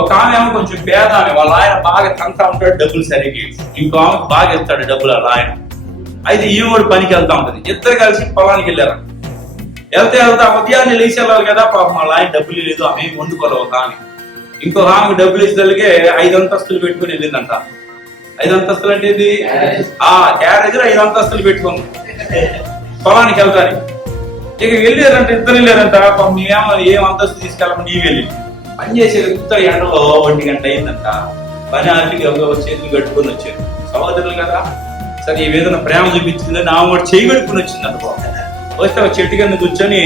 ఒక ఆమె ఏమో కొంచెం పేద ఆమె, వాళ్ళ ఆయన బాగా తంతా ఉంటాడు డబ్బులు సరిగి, ఇంకో ఆమెకు బాగా ఇస్తాడు డబ్బులు వాళ్ళ ఆయన. అయితే ఈమె కూడా పనికి వెళ్తా ఉంటది. ఇద్దరు కలిసి పొలానికి వెళ్ళారు. వెళ్తే ఉదయాన్నే లేచి వెళ్ళాలి కదా. పాపం వాళ్ళ ఆయన డబ్బులు లేదు, ఆమె వండుకోవాలి. ఒక ఆమె ఇంకో ఆమెకు డబ్బులు ఇచ్చేదానికి 5 అంతస్తులు పెట్టుకుని వెళ్ళిందంట. 5 అంతస్తులు అంటే ఇది ఆ క్యారేజ్ 5 అంతస్తులు పెట్టుకుంది పొలానికి వెళ్తాను. ఇక వెళ్ళారంట, ఇద్దరు వెళ్ళారంట. ఏం అంతస్తు తీసుకెళ్ళమని నీ వెళ్ళి పని చేసేది ఉత్తర ఎండలో 1 గంట అయిందంట. పని ఆర్టికి చేతులు కట్టుకుని వచ్చారు. సహోదరులు కదా, సరే ఈ విధంగా ప్రేమ చూపించిందని ఆమె కూడా చేయి కట్టుకుని వచ్చిందంట. వస్తే ఒక చెట్టు కింద కూర్చొని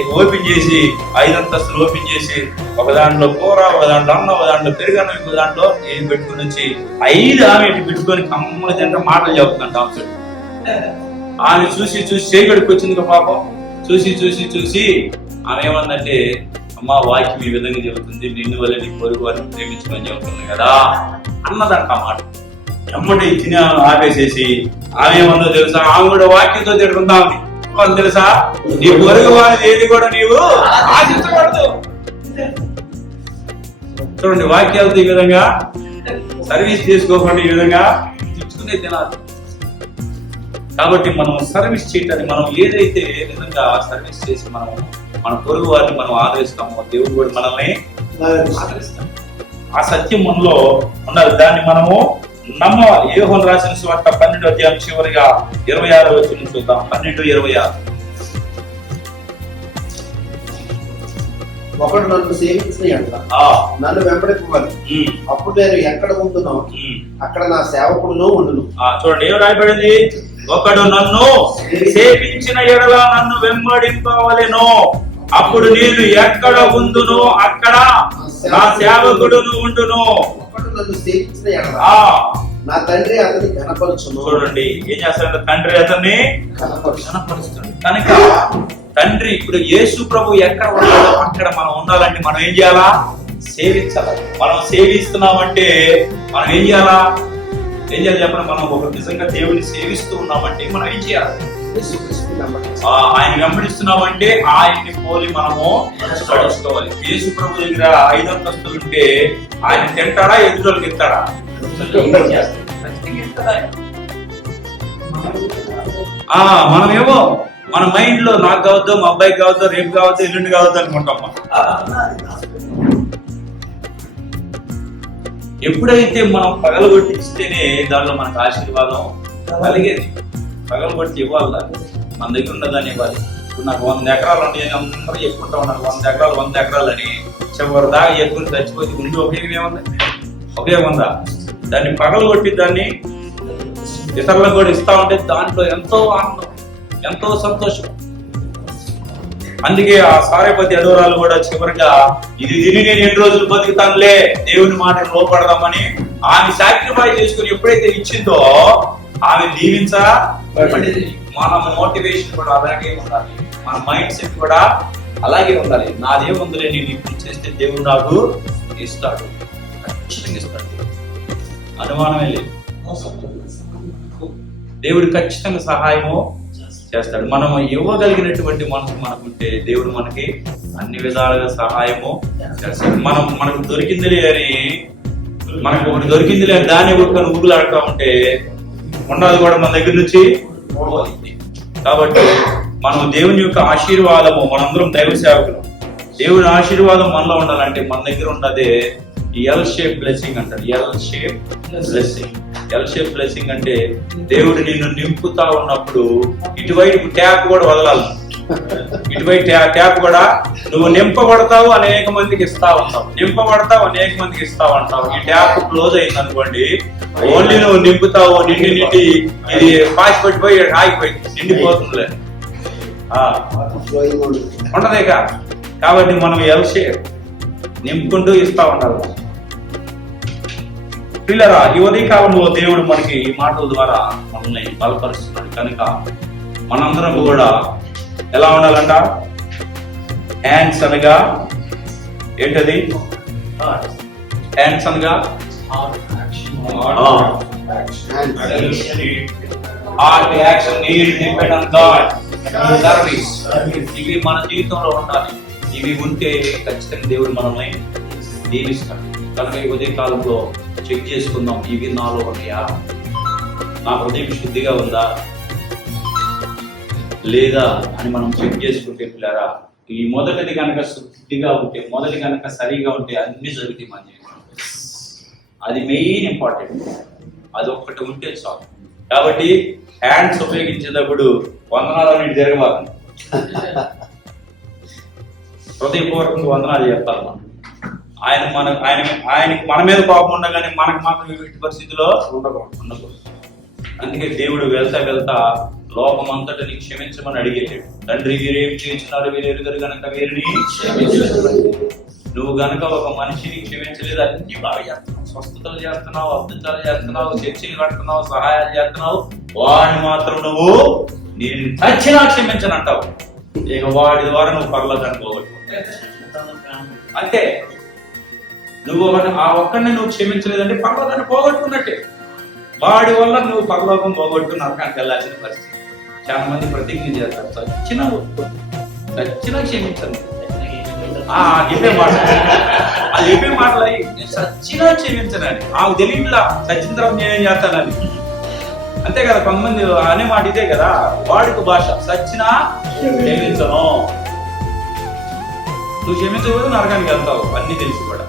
ఇక ఓపెన్ చేసి 5 అంతస్తులు ఓపెన్ చేసి ఒక దాంట్లో కూర, ఒక దాంట్లో అన్నం, ఒక దాంట్లో పెరుగన్నం, ఇంకో దాంట్లో ఏం పెట్టుకుని వచ్చి 5 ఆమె పెట్టుకొని కమ్మలు తింటే మాటలు చెబుతుందంట. ఆమె చూసి చేయి కడుక్కు వచ్చింది పాపం. చూసి ఆమె ఏమందంటే, అమ్మ వాక్యం ఈ విధంగా చెబుతుంది, నిన్ను వల్ల నీ పొరుగు వారిని ప్రేమించమని చెబుతుంది కదా అన్నదంట. ఆ మాట ఎమ్మటి ఇచ్చిన ఆపేసేసి ఆమె ఏమన్నా తెలుసా, ఆమె కూడా వాక్యంతో తిడుకుందామని తెలుసా, నీ పొరుగు వారిని ఏది కూడా నీవు ఆశించకూడదు. చూడండి, వాక్యాలతో ఈ విధంగా సర్వీస్ చేసుకోకుండా ఈ విధంగా తెచ్చుకునే తినాలి. కాబట్టి మనం సర్వీస్ చేయటానికి మనం ఏదైతే నిజంగా సర్వీస్ చేసి మనం మన పొరుగు వారిని మనం ఆదరిస్తామో దేవుడు కూడా మనల్ని ఆదరిస్తాం. ఆ సత్యం మనలో ఉండాలి. దాన్ని మనము నమ్మాలి. యోహాను రాసిన సువార్త 12వ అధ్యాయం చివరిగా 26వ వచనం చూద్దాం. 12:26. ఒకడు నన్ను సేవించిన ఎడల నన్ను వెంబడింపవాలి. అప్పుడు నేను ఎక్కడ ఉంటునో అక్కడ నా సేవకుడును ఉండును. చూడండి ఏం రాయబడింది? ఒకడు నన్ను సేవించిన ఎడల నన్ను వెంబడింపవలెను, అప్పుడు నేను ఎక్కడ ఉందును అక్కడ నా సేవకుడును ఉండును. ఒకడు నన్ను సేవించిన ఎడల నా తండ్రి అతన్ని ఘనపరచును. చూడండి ఏం చేస్తాడంటే తండ్రి అతన్ని ఘనపరుస్తాడు. కనుక తండ్రి ఇప్పుడు యేసు ప్రభు ఎక్కడ ఉన్నాడో అక్కడ మనం ఉండాలంటే మనం ఏం చేయాలా? సేవించాలి. మనం సేవిస్తున్నామంటే మనం ఏం చేయాలా? ఏం చేయాలి చెప్పండి? మనం ఒక నిజంగా దేవుడిని సేవిస్తూ ఉన్నామంటే మనం ఏం చేయాలి? ఆయన వెంబడిస్తున్నామంటే ఆయన్ని పోలి మనము నడుచుకోవాలి. యేసు ప్రభు దగ్గర 5 అంతస్తులు ఉంటే ఆయన తింటాడా? ఎదురులకు ఇస్తాడా? మనమేమో మన మైండ్ లో నాకు కావద్దు, మా అబ్బాయికి కావద్దు, రేపు కావద్దు, ఎల్లుండి కావద్దు అనుకుంటాం. ఎప్పుడైతే మనం పగలగొట్టి ఇస్తేనే దానిలో మనకు ఆశీర్వాదం కలిగేది. పగలగొట్టి ఇవ్వాలి, మన దగ్గర ఉన్నదాన్ని ఇవ్వాలి. ఇప్పుడు నాకు 100 ఎకరాలు ఉంటాయి, అందరూ చెప్పుకుంటా ఉన్నారు 100 ఎకరాలు అని. చివరి దాకా ఎక్కువ చచ్చిపోతే ఉండి ఉపయోగం ఏముంది? ఉపయోగం ఉందా? దాన్ని పగలగొట్టి దాన్ని ఇతరులకు కూడా ఇస్తా ఉంటే దాంట్లో ఎంతో ఆనందం, ఎంతో సంతోషం. అందుకే ఆ సారేపతి అడవరాలు కూడా చివరిగా ఇది తిని నేను 2 రోజులు బతుకుతానులే, దేవుని మాటను లోపడదామని ఆమె సాక్రిఫైస్ చేసుకుని ఎప్పుడైతే ఇచ్చిందో ఆమె దీవించబడింది. మన మోటివేషన్ కూడా అలాగే ఉండాలి, మన మైండ్ సెట్ కూడా అలాగే ఉండాలి. నాదేముందులే, నేను ఇప్పుడు చేస్తే దేవుడు నాకు ఇస్తాడు, ఖచ్చితంగా ఇస్తాడు, అనుమానమే లేదు. దేవుడు ఖచ్చితంగా సహాయము చేస్తాడు. మనం ఇవ్వగలిగినటువంటి మనసు మనకుంటే దేవుడు మనకి అన్ని విధాలుగా సహాయము చేస్తాడు. మనకు దొరికిందిలే అని, మనకు ఒకటి దొరికిందిలే అని దాన్ని ఊరుకొని ఊగులాడుతూ ఉంటే ఉన్నది కూడా మన దగ్గర నుంచి పోతుంది. కాబట్టి మనం దేవుని యొక్క ఆశీర్వాదము, మనందరం దైవ సేవకులు, దేవుని ఆశీర్వాదం మనలో ఉండాలంటే మన దగ్గర ఉన్నదే ఎల్ షేప్ బ్లెస్సింగ్ అంటారు. L shape blessing. L shape blessing అంటే దేవుడు నిన్ను నింపుతా ఉన్నప్పుడు ఇటువైపు ట్యాప్ కూడా వదలాలి. ఇటువైపు ట్యాప్ కూడా నువ్వు నింపబడతావు, అనేక మందికి ఇస్తా ఉంటావు, నింపబడతావు, అనేక మందికి ఇస్తావు అంటావు. ఈ ట్యాప్ క్లోజ్ అయింది అనుకోండి, ఓన్లీ నువ్వు నింపుతావు, నిండి ఇది పాసి పట్టిపోయి ఆగిపోయింది, నిండిపోతుందిలే, ఉండదేక. కాబట్టి మనం ఎల్ షేప్ నింపుకుంటూ ఇస్తా ఉండాలి. పిల్లరా, ఈ ఉదయ కాలంలో దేవుడు మనకి ఈ మాటల ద్వారా మనల్ని బలపరుస్తున్నాడు. కనుక మనందరం కూడా ఎలా ఉండాలంట? హ్యాండ్స్ అనగా ఏంటది? హ్యాండ్స్ అనగా heart action need depend on God service. ఇవి మన జీవితంలో ఉండాలి. ఇవి ఉంటే ఖచ్చితంగా దేవుడు మనల్ని దీవిస్తాడు. కనుక ఈ ఉదయ కాలంలో చెక్ చేసుకుందాం, ఇవి నాలో ఉన్నాయా? నా హృదయం శుద్ధిగా ఉందా లేదా అని మనం చెక్ చేసుకుంటే పిల్లరా, ఈ మొదటిది కనుక శుద్ధిగా ఉంటే, మొదటి కనుక సరిగా ఉంటే అన్ని జరుగుతాయి మన జీవితంలో. అది మెయిన్ ఇంపార్టెంట్. అది ఒక్కటి ఉంటే చాలు. కాబట్టి హ్యాండ్స్ ఉపయోగించేటప్పుడు వందనాలు జరగవాలి, హృదయపూర్వకంగా వందనాలు చెప్పాలి. మనం ఆయనకి మన మీద కోపం ఉండగానే మనకు మాత్రం ఎట్టి పరిస్థితిలో ఉండకూడదు. అందుకే దేవుడు వెళ్తా లోకమంతటిని క్షమించమని అడిగేటాడు. తండ్రి వీరేం చేస్తున్నారు, వీరు ఎరుగరు గనక వీరిని నువ్వు గనక ఒక మనిషిని క్షమించలేదు, అన్ని బాగా చేస్తున్నావు, స్వస్థతలు చేస్తున్నావు, అద్భుతాలు చేస్తున్నావు, చర్చలు కడుతున్నావు, సహాయాలు చేస్తున్నావు, వాడిని మాత్రం నువ్వు నేను చచ్చినా క్షమించను అంటావు. ఇక వాడి ద్వారా నువ్వు పరలోకాన్ని పోగొట్టుకుంటావు. అంతే. నువ్వు ఆ ఒక్కడిని నువ్వు క్షమించలేదంటే పరలోకాన్ని పోగొట్టుకున్నట్టే. వాడి వల్ల నువ్వు పరలోకం పోగొట్టు నరకానికి వెళ్ళాల్సిన పరిస్థితి. చాలా మంది ప్రతిజ్ఞ చేస్తారు, చచ్చినా క్షమించండి. చెప్పే మాట అది చెప్పే మాటలు అయ్యి నేను సచ్చినా క్షమించనని ఆమె తెలియట్లా సచ్చిన తర్వాత నేనేం చేస్తానని. అంతే కదా, కొంతమంది అనే మాట ఇదే కదా వాడుక భాష, సచ్చినా క్షమించను. నువ్వు క్షమించకూడదు, నరకానికి వెళ్తావు, అన్ని తెలిసి కూడా.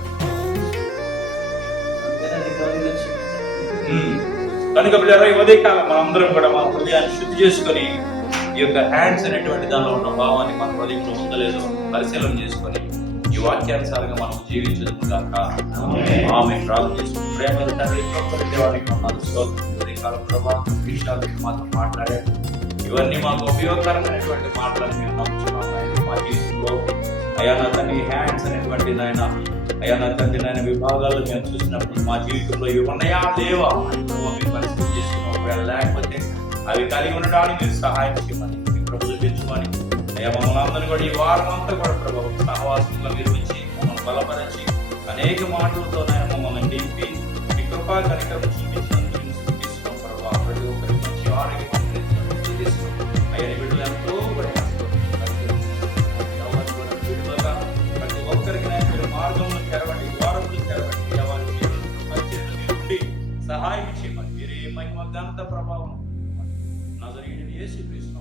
కనుక బిడ్డలారా, ఈ ఉదయకాలం మనందరం కూడా మన హృదయాన్ని శుద్ధి చేసుకొని ఈ యొక్క హ్యాండ్స్ అనేటువంటి దానిలో ఉన్న భావాన్ని మన హృదయంలో ఉందలేదో పరిశీలన చేసుకొని ఈ వాక్యానుసారంగా మనం జీవించడం కాక ఆమె ప్రార్థన చేసుకుని ప్రేమ తండ్రి దేవానికి ఉదయకాలం ప్రభావ విషయాలు మాతో మాట్లాడారు. ఇవన్నీ మాకు ఉపయోగకరమైనటువంటి మాటలను మీరు నమ్ముతున్నాం మా జీవితంలో. అయ్యా నా తండ్రి హ్యాండ్స్ అనేటువంటి నాయన, అయ్యా నా తండ్రి నాయన విభాగాల్లో మేము చూసినప్పుడు మా జీవితంలో ఇవి ఉన్నాయా లేవా అని మేము పరిస్థితి చేసుకున్నాం. ఒకవేళ లేకపోతే అవి కలిగి ఉండడానికి మీరు సహాయం చేయమని, మీ ప్రభుత్వం పెంచుకొని అయ్యా మమ్మల్ని అందరూ కూడా ఈ వారం అంతా కూడా ప్రభావం సహవాసంలో మీరు వచ్చి మమ్మల్ని బలపరిచి అనేక మాటలతో నాయన మమ్మల్ని నింపి మీ కృపా కార్యక్రమం చూపించినందుకు తీసుకున్నాం ప్రభావ. ప్రతి ఒక్కరికి మంచి ఆరోగ్యం తీసుకున్నాం అయ్యా. బిడ్డలు ఎంతో ప్రతి ఒక్కరికి మీరు మార్గంలో తెరవండి, ద్వారంలో తెరవండి, వారి జీవనండి సహాయం చేయమని మీరే మహిమ ఘనత ప్రభావం నజరేయుడైన యేసుక్రీస్తు